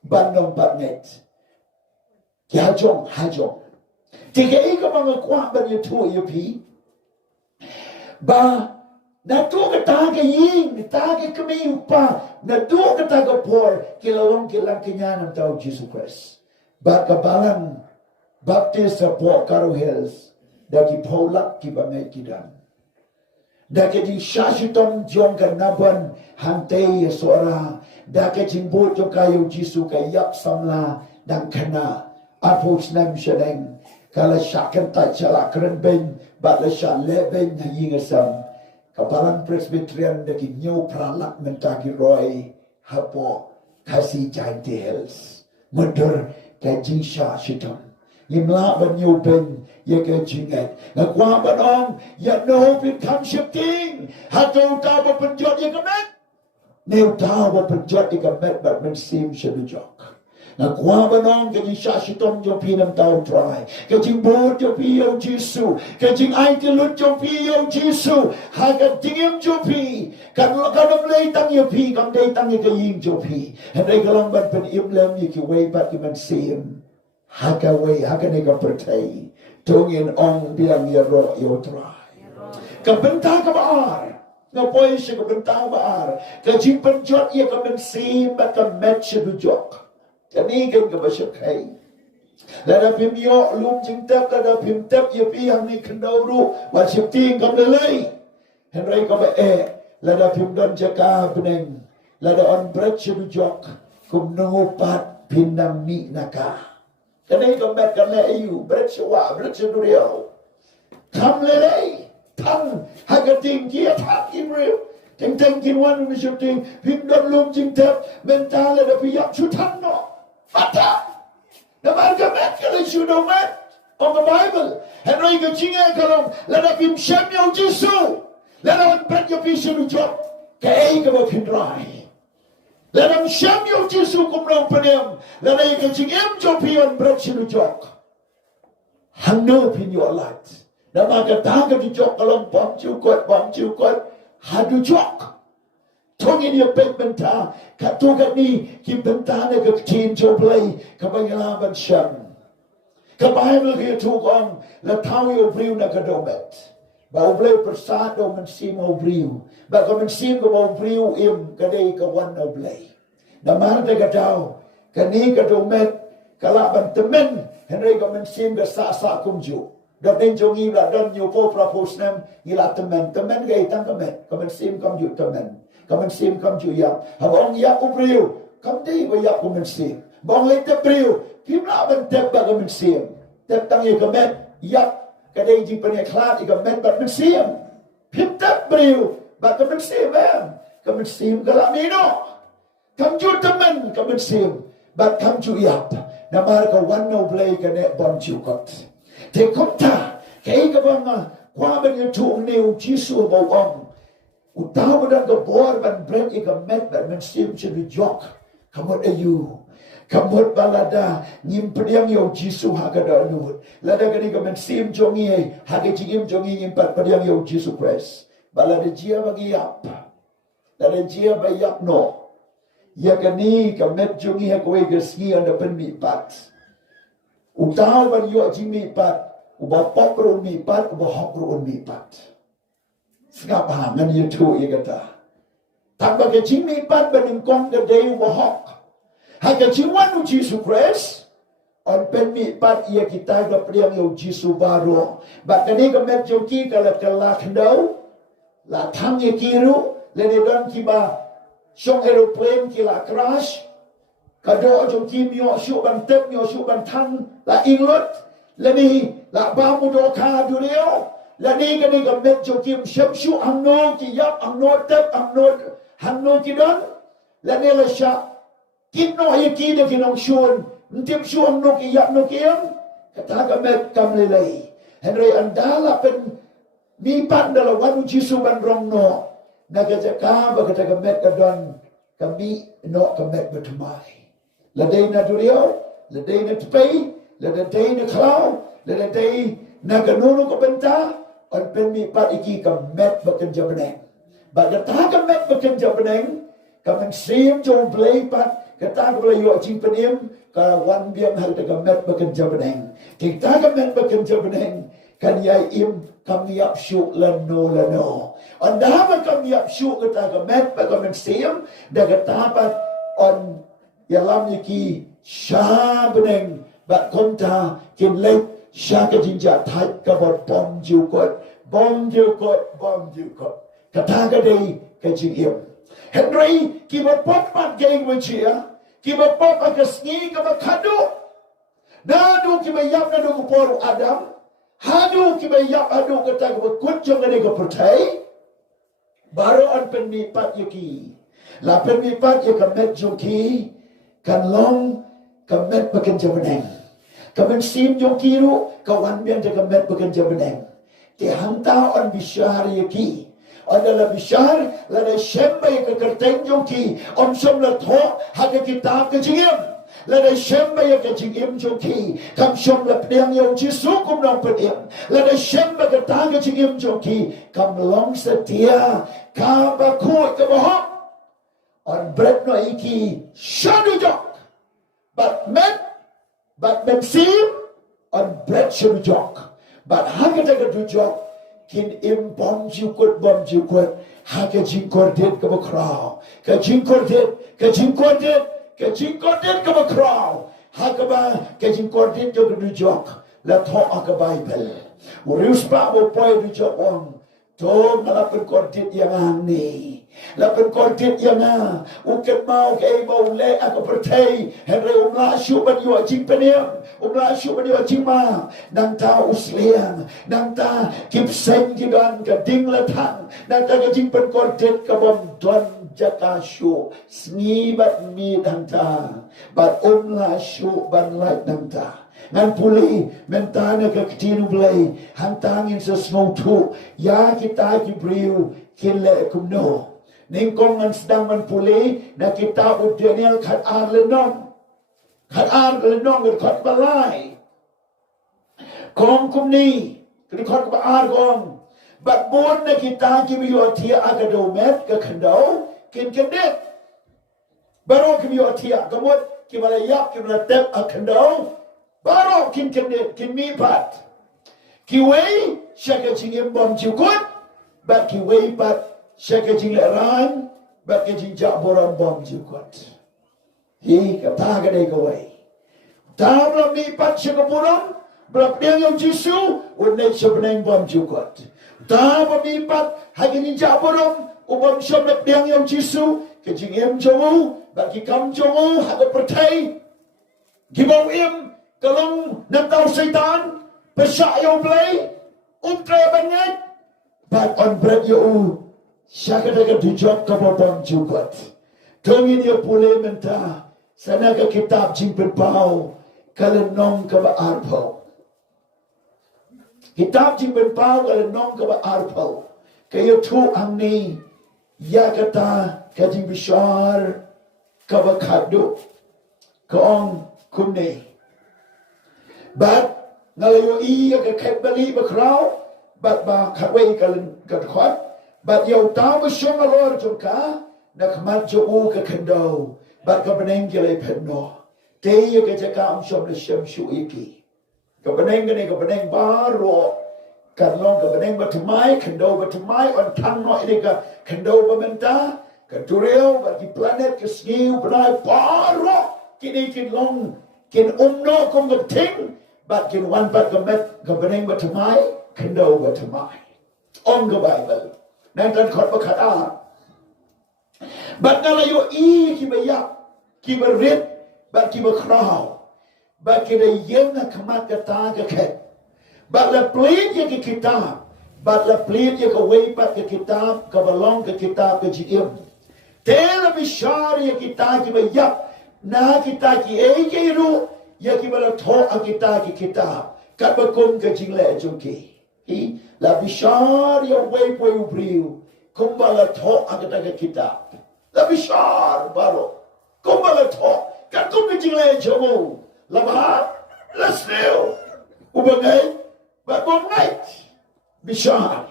bandong batnet ki hajong tiga ika mga kwa ban yu tu yu pi ba na tu ka taga yin taga kami upa na tu ka taga por kilalong kinyanam tao Jesus Christ ba kabalang baptist sa po Karo Hills dagi polak ki bangay kidan dagi di shashiton jong ka naban hantay yasora dagi jimbut yung kayo Jisu kayak samla dang kana apos nam siya Kala syakan tak chalak keren ben, bakla syak leben hayi ngasam. Kapalan Presbyterian daki nyo pralak mentaki roy hapo kasi jainti hills. Mundur kajing syak shiton. Yimla ban nyo ben ya kajingat. Ngakwa banong ya no pin kam shifting. Hakau tau berpenjot ya kemet. Neu tau berpenjot ya kemet bat Mynsiem siya Dujok. Ngakwa banong kajing syashiton jo pinam tau try kajing bot jo pi yo Jisu kajing ai tilut jo pi yo Jisu haga tingim jo pi kan lay tang yo pi kam day tang yo kaying jo pi henday kalang ban pen imlem yo ki way bat ki Mynsiem haga way haga nega pertai tungin ong bilang yo ro yo try kabenta ka baar ngapoy siya kabenta baar Jingpynjot yo ka Mynsiem bat ka Mynsiem Dujok Kani kan ka basyok hay. Lada pimyo lum jingtap lada pimtap ya piyang ni kendawru wasyok ting kam lalay. Henry ka ba lada pimdon jaka beneng lada on bret Dujok kum nupat pinam mi naka. Kani ka met kan le ayu bret wa bret duriyo. Kam lalay tang hagating kia tak imriu Teng kin wan mi shooting him don lum jing tep mentale da piyak chutan no. Mata. Na marga met kala shudo met on the Bible. Henry ga jinga kalong la da kim shem yo Jesu. La da pet yo pi shulu job. Kay ga ba pindrai. La da shem yo Jesu kum rong panem. La da ga jingem jo pi on bret shulu job. Hang in your light. Na marga ta ga jok kalong bom chu kot hadu jok. Tong in your payment ta katuga ni ki bentana ga tin jo play ka bangala ban sham. Ka Bible ki tu on la tau yo briu na ka domet. Ba o blay persat do man sim o briu. Ba ka man sim ko o briu im ka dei ka wan o blay. Na marga ka tau ka ni ka domet ka la ban temen Henry ka man sim ka sa kumju. Da den jo ngi la don yo po propose nam ni la temen ga itang ka man sim kam ju temen. Kaman sim kam ju ya. Habong ya ubriu. Kam dei ba ya kaman sim. Bong le te briu. Kim la ban te ba kaman sim. Te tang ye kamet ya ka dei ji pan klat i kamet ba man sim. Pim te briu ba kaman sim ba. Kaman sim kala mino. Kam ju temen kaman sim. Ba kam ju ya. Na mar ka wan no blay ka ne bon ju kot. Te kom ta. Kay ka bang kwa ban yu tu niu Jesu ba ong. Utaw mo dan ka bor ban bread i ka met ban Mynsiem Dujok. Kamot ayu. Kamot balada ngim pediang yo Jesu hagada anut. Lada gani ka Mynsiem jongi hage jingim jongi ngim pat pediang yo Jesu Christ. Balada jia bagi yap. Lada jia ba yap no. Ya gani ka met jongi ha kowe ka ski anda pen mi pat. Utaw ban yo jimi pat. Uba pok ro mi pat, uba hok ro mi pat. Ngap hangan yu tu ye kata. Tak ba ke jing mi pat ba ning kong ke dei wa hok. Ha ke jing wan u Jesu Christ. On pen mi pat ye kita ga priang yo Jesu baro. Ba ke ni ka met jo ki ka la khandau. La thang ye kiru le ne don ki ba shong aeroplane ki la crash. Ka do jo ki myo shu ban tep myo shu ban thang la inglot. Le ni la ba mu do ka du reo. La ni ka met jo kim shem shu ang no ki yap ang no tep ang no hang no ki don. La ni la sha kin no ye ki de ki nong shun ntip shu ang no ki yap no ki yam kata ka met kam le lei. Henry andala pen mi pan dala wanu Jesu ban rong no. Na ka ka ba kata ka met ka don kami no ka met betumai. La dei na durio, la dei na tpei, la dei na klau, la dei na kanunu ka benta. On pen mi pat iki ka met baken jabeneng. Ba kata ka met baken jabeneng, ka Mynsiem jo blay pat, kata ka blay yo Jingpynjot, ka wan biang hal ka met baken jabeneng. Kita ka met baken jabeneng, kan yai im kam yap shu lano. On dama kam yap shu kata ka met ba ka Mynsiem, da kata pat on yalam yiki shabeneng ba konta kin lek Shaka jinja type kabot bom ju kot. Kataga day kajing Henry kiba pop man gang wachia. Kiba pop agasni kaba kado. Nadu kiba yap nadu kuporu Adam. Hadu kiba yap adu kata kaba kunjung ane kapertai. Baru an penmipat yuki. La penmipat yukamet juki. Kan long kamet bakan jamaneng. Kamen sim jo kiru kawan bian jaga met bekerja beneng. Ti hangta on bishar yaki. Adalah bishar lada shemba ke kerteng jo ki. Om som la tho hake kitab ke jingim. Lada shemba ke jingim jo ki. Kam som la pedang yo Jesu kum nong pedang. Lada shemba ke tang ke jingim jo ki. Kam long setia ka ba kuat ke bahok. On bread no iki shadu jok. But Mynsiem on bread Dujok. But hagata Dujok kin im bom ju kut. Haga jingkordet kaba kraw. Ka jingkordet kaba kraw. Hagaba ka jingkordet jo Dujok. La tho aka Bible. Urius pa mo poy Dujok on. To malapun kordet yang ni. และเป็นคนที่ยังไงอุกเก็ตมาเกย์มาเล่อากประเทศเห็นเรื่องลาชูบันอยู่จริงเป็นยังลาชูบันอยู่จริงมานังตาอุสเลียงนังตากิบเซนกิดันกับดิ้งละทังนังตาก็จริงเป็นคนที่กับบอมดวนจักาชูสงีบัดมีนังตาบัดลาชูบันไลนังตางั้นพูลีเมนตาเนี่ยก็ที่นุบเลยหันตางินสสงทุยากิตากิบริวกินเละคุมโนNingkongan sedang menpulih dan kita ujiannya kat lenong kat balai Khongkrom ni kat kong bat bon na kita kibiyo tia agadomet ke kendau kin kedet baru kibiyo tia kemut kibala yap kibala tep akendau baru kin kedet kin mipat kiwei syaka cingim bom cukut bat kiwei pat Syaka jing leran, bak jing jak boram bom jukot. Hi kata kadai kawai. Ta blam ni pat syaka boram, blam piang yang jisu, unai sebenang bom jukot. Ta blam ni pat hagi ni jak boram, ubam syam piang yang jisu, ke jing em jongu, bak ki kam jongu hada pertai. Gibau em kalong nantau syaitan, pesyak yang play, tre banget, bak on bread you. Syaka daga Dujok kababang jukot. Tungin ya pulih mentah. Sana ke kitab Jingpynjot kalenong kaba arpau. Kitab Jingpynjot kalenong kaba arpau. Kaya tu ang ni ya kata kajing bishar kaba kadu kaong kumni. Bat ngalayo iya ke kebali bakraw bat ba katway kalen katkwat. Bat yau tahu syong alor jumka nak mat jauh ke kendau bat kebeneng jelai penuh dia kejaka syom le syom syu iki kebeneng baru karlong kebeneng batumai kendau batumai on tang no ini ke kendau bamenta ke tureu bagi planet ke sniu benai baru kini kin long kin umno kum keting bat kin wan bat kemet kebeneng batumai kendau batumai on ke Bible Nanti kau berkata, bat ngalayo i kibayak, kibarit, bat kibakrau, bat kira yen kemat kata keket, bat la pelit ye ke kitab, bat la pelit ye ke weipat ke kitab, ke balong ke kitab ke jiem. Tela bishar ye kita kibayak, na kita ki eke ru, ye kibala tho a kita ki kitab, kat bakum ke jingle jungki. Hi la bishar ya way briu kumbala tho agata kitab la bishar baro kumbala tho kat kum jingle jomo la ba la sneo ubangai ba bom night bishar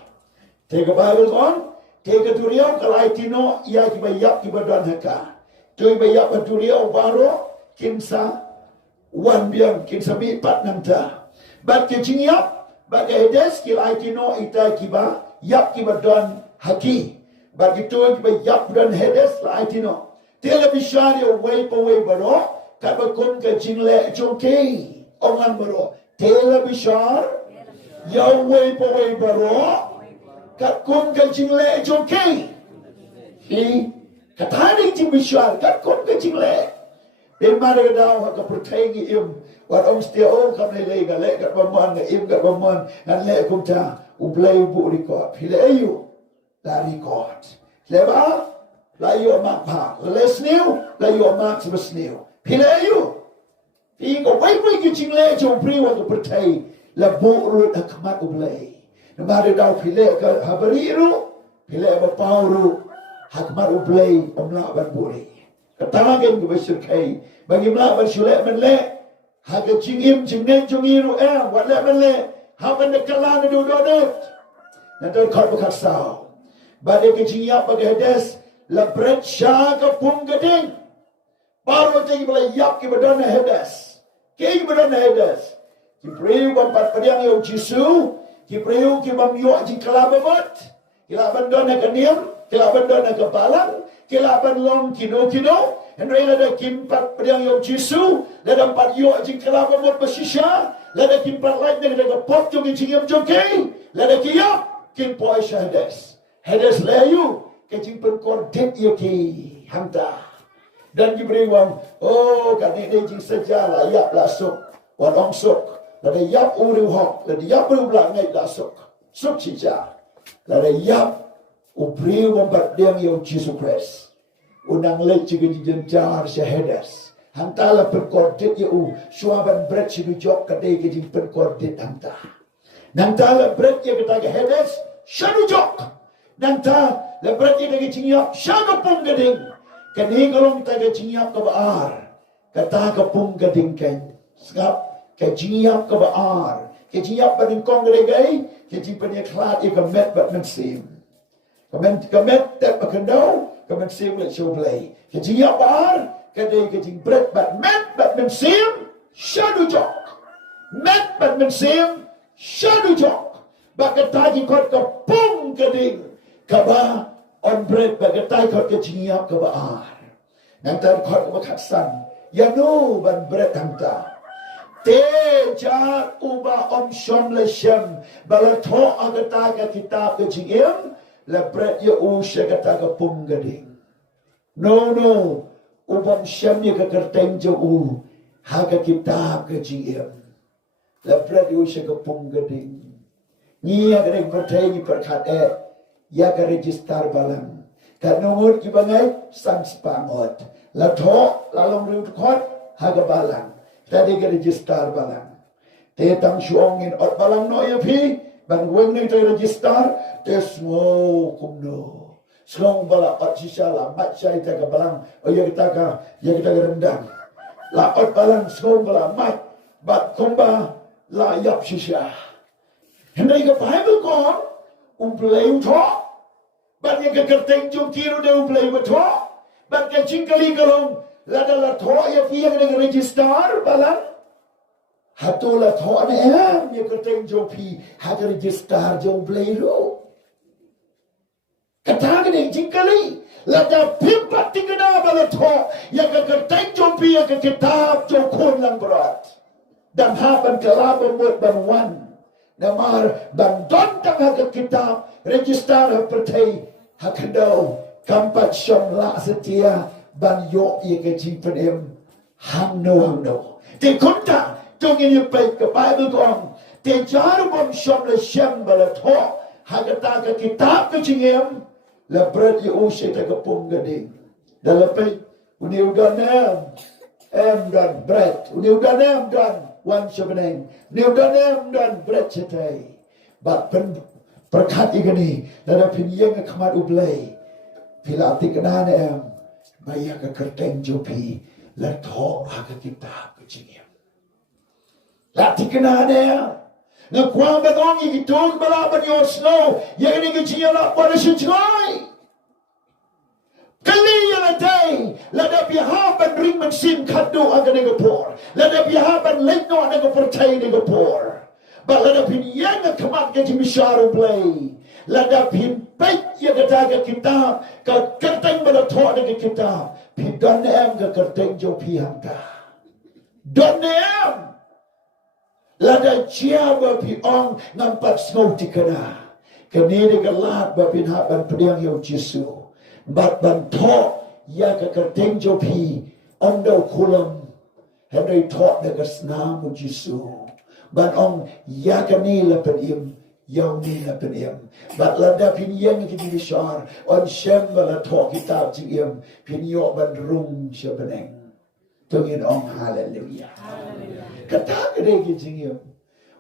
take a Bible on take a turiau kalai tino ia kibayap kibadan haka tu bayap turiau baro kinsa wan biang kinsa bi pat nanta bat ke jingyap Bagi hedes kila itino ita kiba yap kiba don haki bagi tu kiba yap don hedes la itino tela bishari away baro kaba kun ke jingle chongke ongan baro tela bishar ya way baro kat kun ke jingle chongke hi katani jing bishar kat kun ke jingle Bimana daw ka pertengi im wat om stia o kam le ga le kat baman ga im ga baman an le kum ta u play bu record pile ayu la record le ba la yo mak pa le snew la yo mak snew pile ayu pi ko wai ki jing le jo pri wa ka pertai la bu ru da kmat u play no ma daw pile ka habari ru pile ba pau ru hakmat u play om la ban bu ri Katagan ke bersyukai bagi melawan syulek menlek haga cingim cingeng cungiru wat lek menlek haman dekalan du dodet nanti kau berkasau badai ke cingyap bagi hedes la bret sya ke pung geding baru cing bela yap ke badana hedes ke badana hedes ki priu bampat pediang yo jisu ki priu ki bam yo jing kelabot kila bandona ke niam kila bandona ke balang Kilaban long kino Henry lada kimpat pediang yang jisu lada empat yo jing kelaba mot basisha lada kimpat lain dengan pop jogi jingam jogi lada kiyap kim poi syahdes hedes layu kejimpen kordet yaki hangta. Dan diberi wang, oh kan ini jing saja layak lasuk, wan ong suk, lada yap uriu hok, lada yap uriu belak ngai lasuk, suk cica, lada yap ubriu wambat diang yau Jesus Christ, unang lek ciga jenjar syahadas, hantala perkordet yau, suaban berat ciga jok kadai kejimpen kordet hangta. Nantala berat ya kata hadas, syadu jok, nanta la berat ya kata jingyap, syadu pun gading. Kani kalau kita ke jingyap ke baar, kata ke pung gading kan, sebab ke jingyap ke baar, ke jingyap bading kong gading, ke jimpen ya kelat ya kemet bat Mynsiem, kemet tak berkendau, Mynsiem let show play, ke jingyap baar, kadai ke jimbret bat met bat Mynsiem, syadu jok, met bat Mynsiem, syadu jok, bat kata jikot ke pung gading, kaba on bread bagatai kot ke jingyap ke baar. Nanti kot ke bakatsan. Ya no ban bread hangta. Te jat uba om shom le shem. Bala to agatai ke kitab ke jingyam. Le bread ya u syagata ke pung gading. No. Ubam shem ya ke kerteng je u. Haga kitab ke jingyam. Le bread ya u syagata pung gading. Ni gading pertai ni perkat ya ke register balang. Kat nungut kibangai sang sepangot. La tho la long riu khot haga balang. Tadi ke register balang. Te tang suongin ot balang no ya pi ban weng ni te register te smo kumno. Slong bala ot sisa la mat sai te ke balang. Oh ya kita ke rendang. La ot balang slong bala mat bat kumba la yap sisa. Hendai ke Bible kon umplay tho. Bat yang kekerteng jom kiro dia uplay betul. Bat yang cingkali kalong lada la thoa ya fiang dengan register balang. Hatu la thoa ne yang kerteng jom pi haga register jom play lu. Kata gini cingkali lada pimpat tinggal bala thoa yang kekerteng jom pi yang kitab jom kun lang berat. Dan haban kelabang buat ban wan. Namar ban don tang haga kitab register pertai. Hakadau kampat syam la setia ban yo ye ke Jingpynjot hang no te konta tong ini pai ke Bible kong te jaru bom syam le syam bala tho hagata ke kitab ke jingyam la bread ye o she te ke pung gading dalam pai uni udanam dan bread uni udanam dan wan syabeneng uni udanam dan bread cetai bat pen perkat igani nada pinyang khamat ublay pila tikna ne em baya ka kerteng jopi la tho aga kitab ke jingyam la tikna ne na kwa badong igitog bala ban yo snow yagani ke jingyam la para shijai kali ya day la da biha ban ring Mynsiem khadu aga ne gapor la da biha ban lekno ne gapor tai ne gapor But let pin yang kemat ke jimisharu play. Let pin baik ya kata kita ke kerteng pada thok ke kita. Pin don em ke kerteng jo pi hangta. Don em. Let chia ba pi ong nampak snow tikana. Kini de galat ba pin ha ban pediang yo Jesu. Bat ban thok ya ke kerteng jo pi ondo kulam. Henry thok de ke snam Jesu. Ban ong yakani la penim yang ni la penim bat lada pin yang ki di shar on shem la tho kitab jim pin yo ban rung shabeneng tungin ong hallelujah kata gede ki jim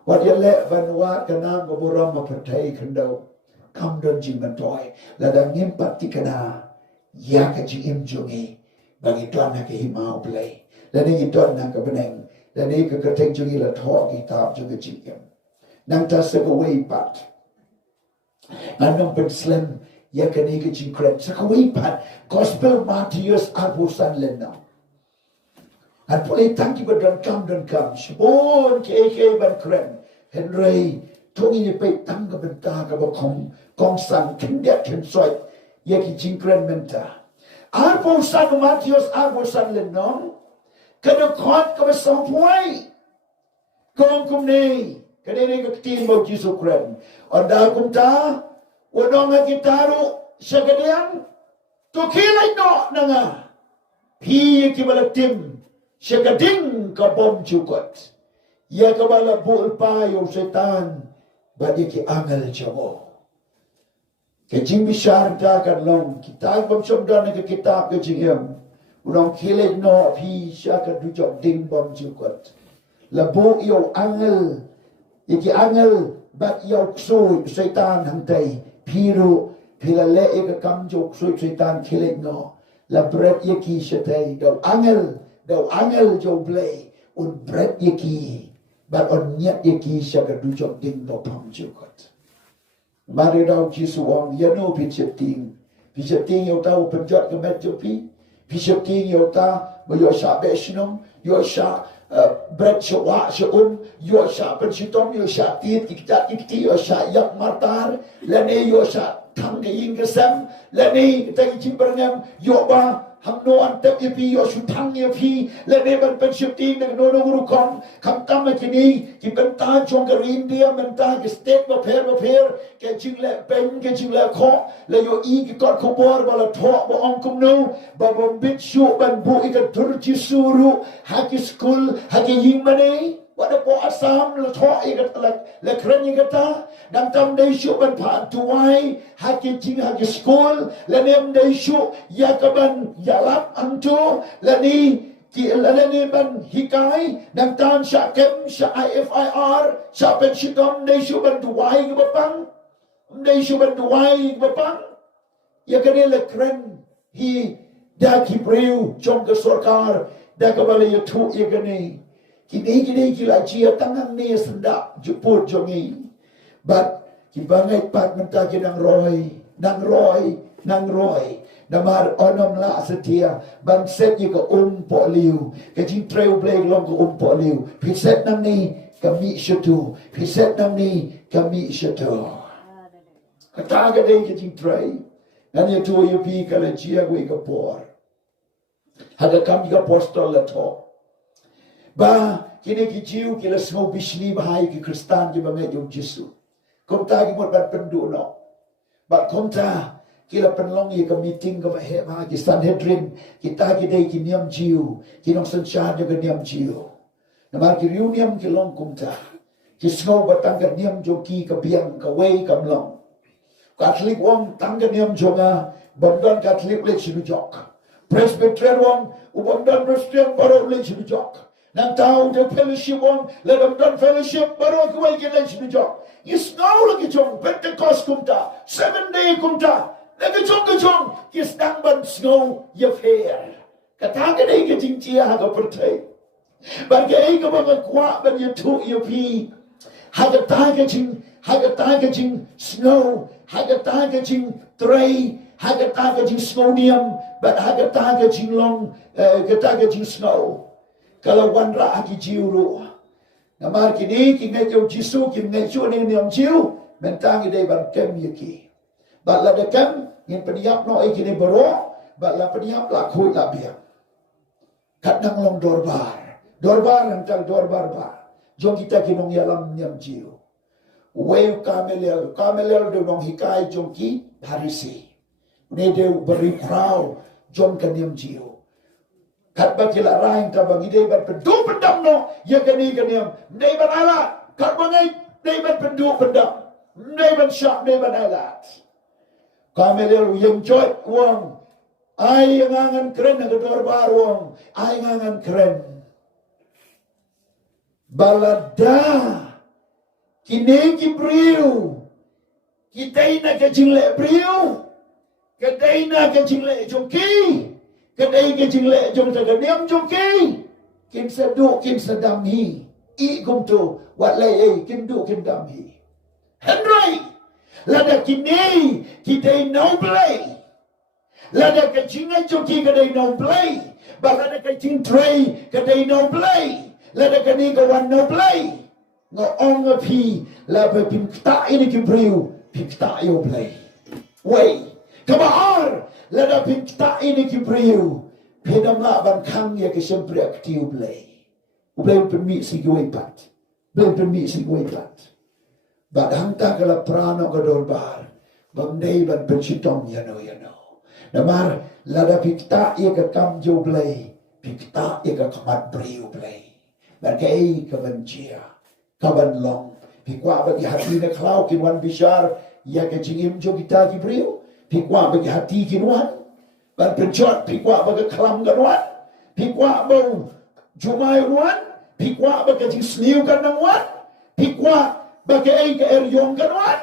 wat ya le ban wa kana go boram ma pertai kendo kam don jim toy lada ngimpat tikana ya ka jim jongi bagi tuan na ke himau play dan ni tuan na ka beneng dan ini kekerteng jungi la thok kitab juga jingyam. Nang ta segawai pat. Anong penslam ya kani ke jingkret segawai pat. Gospel Matius abusan lena. At pulai tangki badan kam. Shibon ke ban kren. Henry tongi ni pe tang ka benta ka ba kong san kendet ken soy ya ki jingkren menta. Abusan Matius abusan lena. Kena kot ke besar puai. Khongkrom ni. Kena ni ke tim bau Jesu Kren. Anda kumta. Wadong kita ru. syagadian to kilai no nanga pi kibala tim syagading ka bom jukot ya kabala bul pa yo setan badi ki angal jamo ke jing bishar da kan long kita bom somdan ke kitab ke jingem ulong kilai no pi syagad dujok ding bom jukot la bo yo angal iki angal bat yo ksui setan hantai piru pilale ika kam jok ksui setan kilai no la bret yaki shatai do angel jo blay un bret yaki but on nyat yaki shaga dujok ding do pam jukot mari daw jisu wong yano picheting yo tau penjot ke met jopi picheting yo ta bo yo sha beshnum yo sha bret shwa shun yo sha penchitom yo sha tit ikti yo sha yak martar lane yo sha thang ke ing ke sam lane ta ki berngam yo ba ham no an tep pi yo shu thang ye pi lane ban pen shifting ne no no ru kom kam tam ki ni ki ben ta chong ke india men ta ki state ba pher ke jing le pen ke jing le kho le yo I ki kot ko bor ba la tho ba ong kum no ba bom bit shu ban bu I ka tur chi suru ha ki school ha ki ying mane wada po asam la tho I ka la kren I ka ta dang tam dei shu ban phan tuai ha ki jing ha ki school la nem dei shu ya ka ban ya lap antu la ni ki la ni ban hikai dang tan sha kem sha ifir sha ben shidom dei shu ban tuai ki bapang dei shu ban tuai ki bapang ya ka le kren hi da ki breu jong ka sarkar da ka bale ya thu ya ka ni ki la chia tangang ni senda jupur jongi but ki bangai pat menta ki nang roi damar onom la setia ban set yi ka po liu ke jing treu blay long ka po liu pi set nang ni kami shatu pi set nang ni kami shatu kata ga dei ke jing trei nan ye tu ye pi ka le chia gwe ka por hada kam ka apostol la to ba kini ki jiu ki la smo bishni bahai ki kristan ki bangai jong Jesu kom ta ki mot bat pendu no ba kom ta ki la penlong ye ka meeting ka he ma ki Sanhedrin ki ta ki dei ki niam jiu ki nong san cha de ka niam jiu na ma ki riu niam ki long kom ta ki smo batang ka niam jong ki ka biang ka wei kam long Catholic wong tang ka niam jonga bondon Catholic le chiru jok Presbyterian wong ubondon Christian baro le chiru jok Nang tahu the fellowship wong let them done fellowship baru kuai ke lunch ni jok. Is now lagi jong Pentecost kumta 7-day kumta. Lagi jong is nang ban snow ye fair. Kata ke dei ke jing chia ha ka pertai. Ban ke ai ka bang kwa ban ye tu ye pi. Ha ka ta ke jing snow, ha ka ta ke jing tray, ha ka ta ke jing snownium, but ha ka ta ke jing long ka ta ke jing snow. Kalau wan ra ki jiuru namar kini ki ngai jo jisu ki ngai chu ni niam chiu mentang ide ban kem yaki bat la de kem ngin peniap no ai kini boro bat la peniap la khui la bia kat nang long dorbar nang tal dorbar ba jong kita ki nong yalam niam chiu weu kamelel de nong hikai jong ki parisi ne de beri prau jong kan niam chiu kat ba kila raing ta bang ide ban pendu pendam no ya gani ganiam nei ban ala kat bangai nei ban pendu pendam nei ban syak nei ban ala kamelel yang joy wong ai ngangan keren ng dorbar wong ai ngangan keren balada kini ki briu kita na ke jingle briu kedai na ke jingle jongki Kedai ke jing le jong ta niam jong ki kim sa du kim sa dam hi I kum tu wat le ai kim du kim dam hi Henry lada kini kita no play lada ke jing ai jong ki kedai no play ba lada ke jing tray kedai no play lada ke ni ko wan no play ngo ong a pi la pe pim ta ini ki briu pim ta yo play wei kabahar lada pinta ini ki priu pedam la ban kang ya ke sempre aktiu play ublay permi si goipat blay permi si goipat bad hangta kala prano ka dorbar bang day ban penchitong yano. Namar lada pikta ia ka kam jo blay, pikta ia ka kamat brio blay. Bagay ka banjia, ka banlong, pikwa bagi hati na klaw kinwan bishar, ia ka jingim jo kita ki brio, pikwa bagi hati kinwan, ban penchot pikwa bagi kalam ganwan, pikwa bau jumay wan, pikwa bagi jing sniu kanangwan, pikwa bagi ay ka eryong ganwan,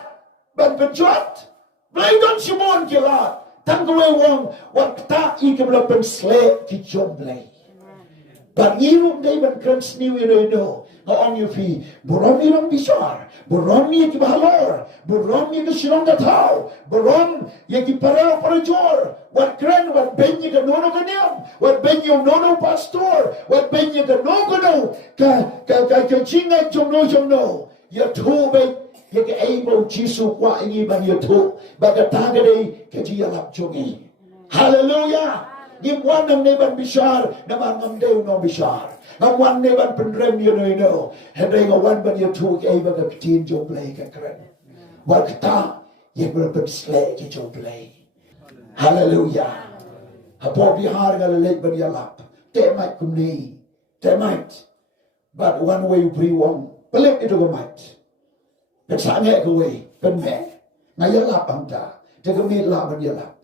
ban penchot, blay don simon kilat. Tanggawe wong wakta ika melapan slek ki jomblay. But irum day ban krans niu ino ngaong yufi buron irong bisar, buron ni ki bahalor, buron ni ki silong katao, buron ye ki parao parajor, wat kren wat benye ka nono kanyam, wat benye nono pastor, wat benye ka nono ka jingay jomno. Ya tu bay ya ke able jisu kwa ini bang yotu baga tagade ke jialap jongi. Hallelujah. Gim wan nam neban bishar naman ngam deu no bishar ngam wan neban penrem you hendai ngawan ban yotu ke baga tin jo play ka kren wakta ye berpen slay ke jo play. Hallelujah. Hapo bihar ngalek ban yalap temait kumni temait but one way bri wong pelik itu gemait. Kesanya kowe penme ngayalap anta tegemi la menyalap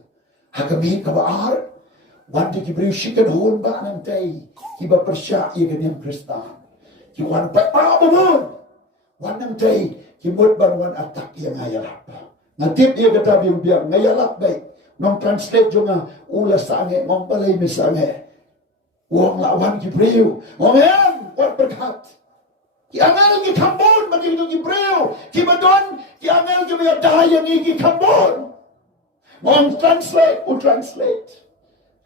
hakami kabar wan di kibri shikan hon ba nantai kiba persya ye genyam kristan ki wan pa abun wan nantai ki mut ban wan atak yang ngayalap ngatip ye kata biang ngayalap baik nong translate jonga ula sange ngom balai misange wong lawan kibri ngomen wan berkat ki angel ki kambon bagi itu ki breu ki badon ki angel ki biar daya ni ki kambon mon translate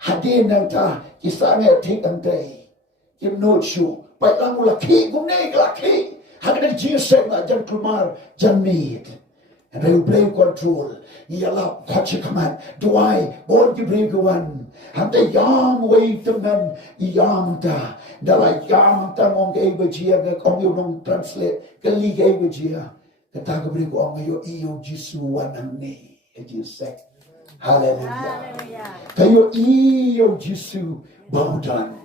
hadin nang ta ki sange tik antai ki not shu pai lang laki gumne laki hagada ji sema jan kumar jan meet and they will play control yala kwachi command duai bon ki breu kawan hante yam way teman yam ta dalai yam ta ngong ke bajia ke ong yo nong translate ke li ke bajia kata ke beri ko ong yo iyo jisu wanang ni Jesus hallelujah kayo iyo jisu baudan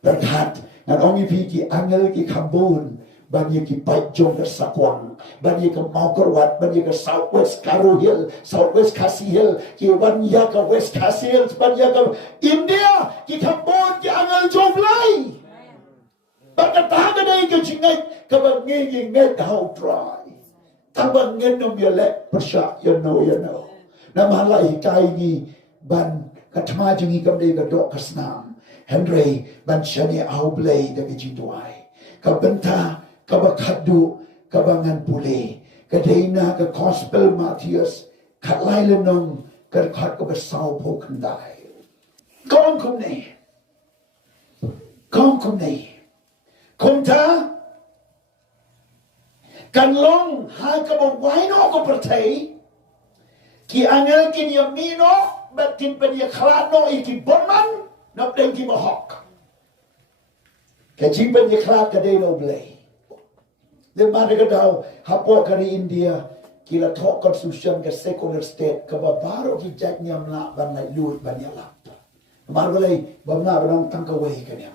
berkat ngan ong ki angel ki kambun bagi ki pai jong ke sakwang bagi ke maukerwat bagi ke southwest Karo Hill southwest Khasi Hill ki wan ya ke west Khasi Hill bagi ke India ki kambon ki angel jomlai bagi tahaga dai ke jingai ke bangi ngai how dry tabang ngenom ya lek persya you know nama lai kai ni ban katma jingi kam dai ke dok kasnam Henry ban shani au blay de jituai ka benta kabakadu kabangan pule kadaina ka gospel Matthias katlai lenong karkat ka basau po kandai Khongkrom ni kumta kanlong ha ka bawai no ko pertai ki angel kin yamino batin pen ya khlano iki boman nap den ki bahok ka jimpen ya khlat ka dei no blay. Then mari ka daw hapo kari India kila thok constitution ke secular state ka baru ki jak nyam la ban lai lut ban ya lap. Mar balai bamna banong tangka wei ka nyam.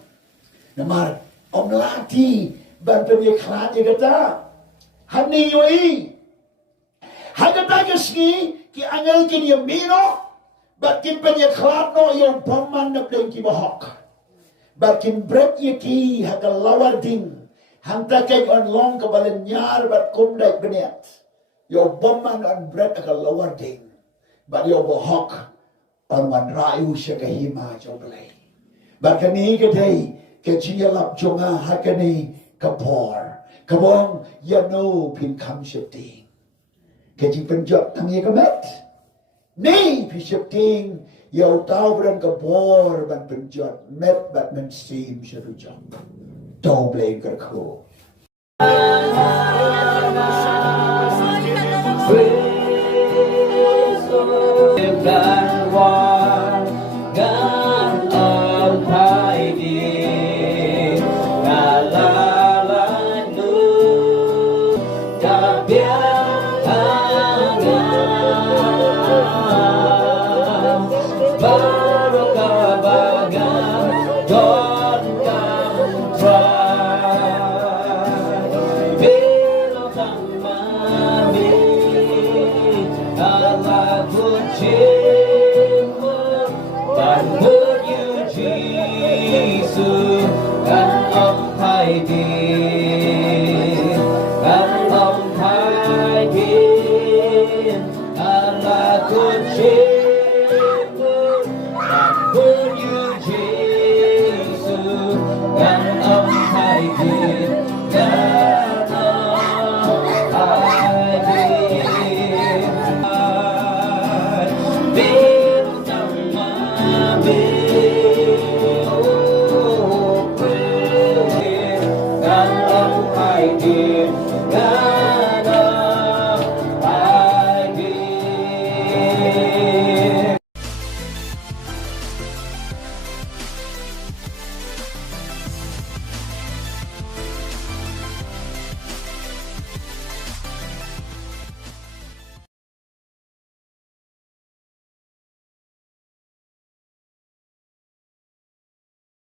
Namar om lati ban pen ye khlat ye kata. Hani yoi. Hagata ke ski ki angel kin ye mino bakin pen ye khlat no yo boman na den ki bahok. Bakin break ye ki hagalawar ding. Hanta kay on long kabalen nyar bat kumday benet. Yo boman on bread a lower ding. But yo bohok on one rayu siya kahima joblay. But kani kaday kachiyalap jonga hakani kapor. Kabong yano pinkam shifting. Jingpynjot ang yakamet. Nay pishifting yo tao brang kapor ban Jingpynjot met bat Mynsiem siya Dujok. Doble kerko. di ngài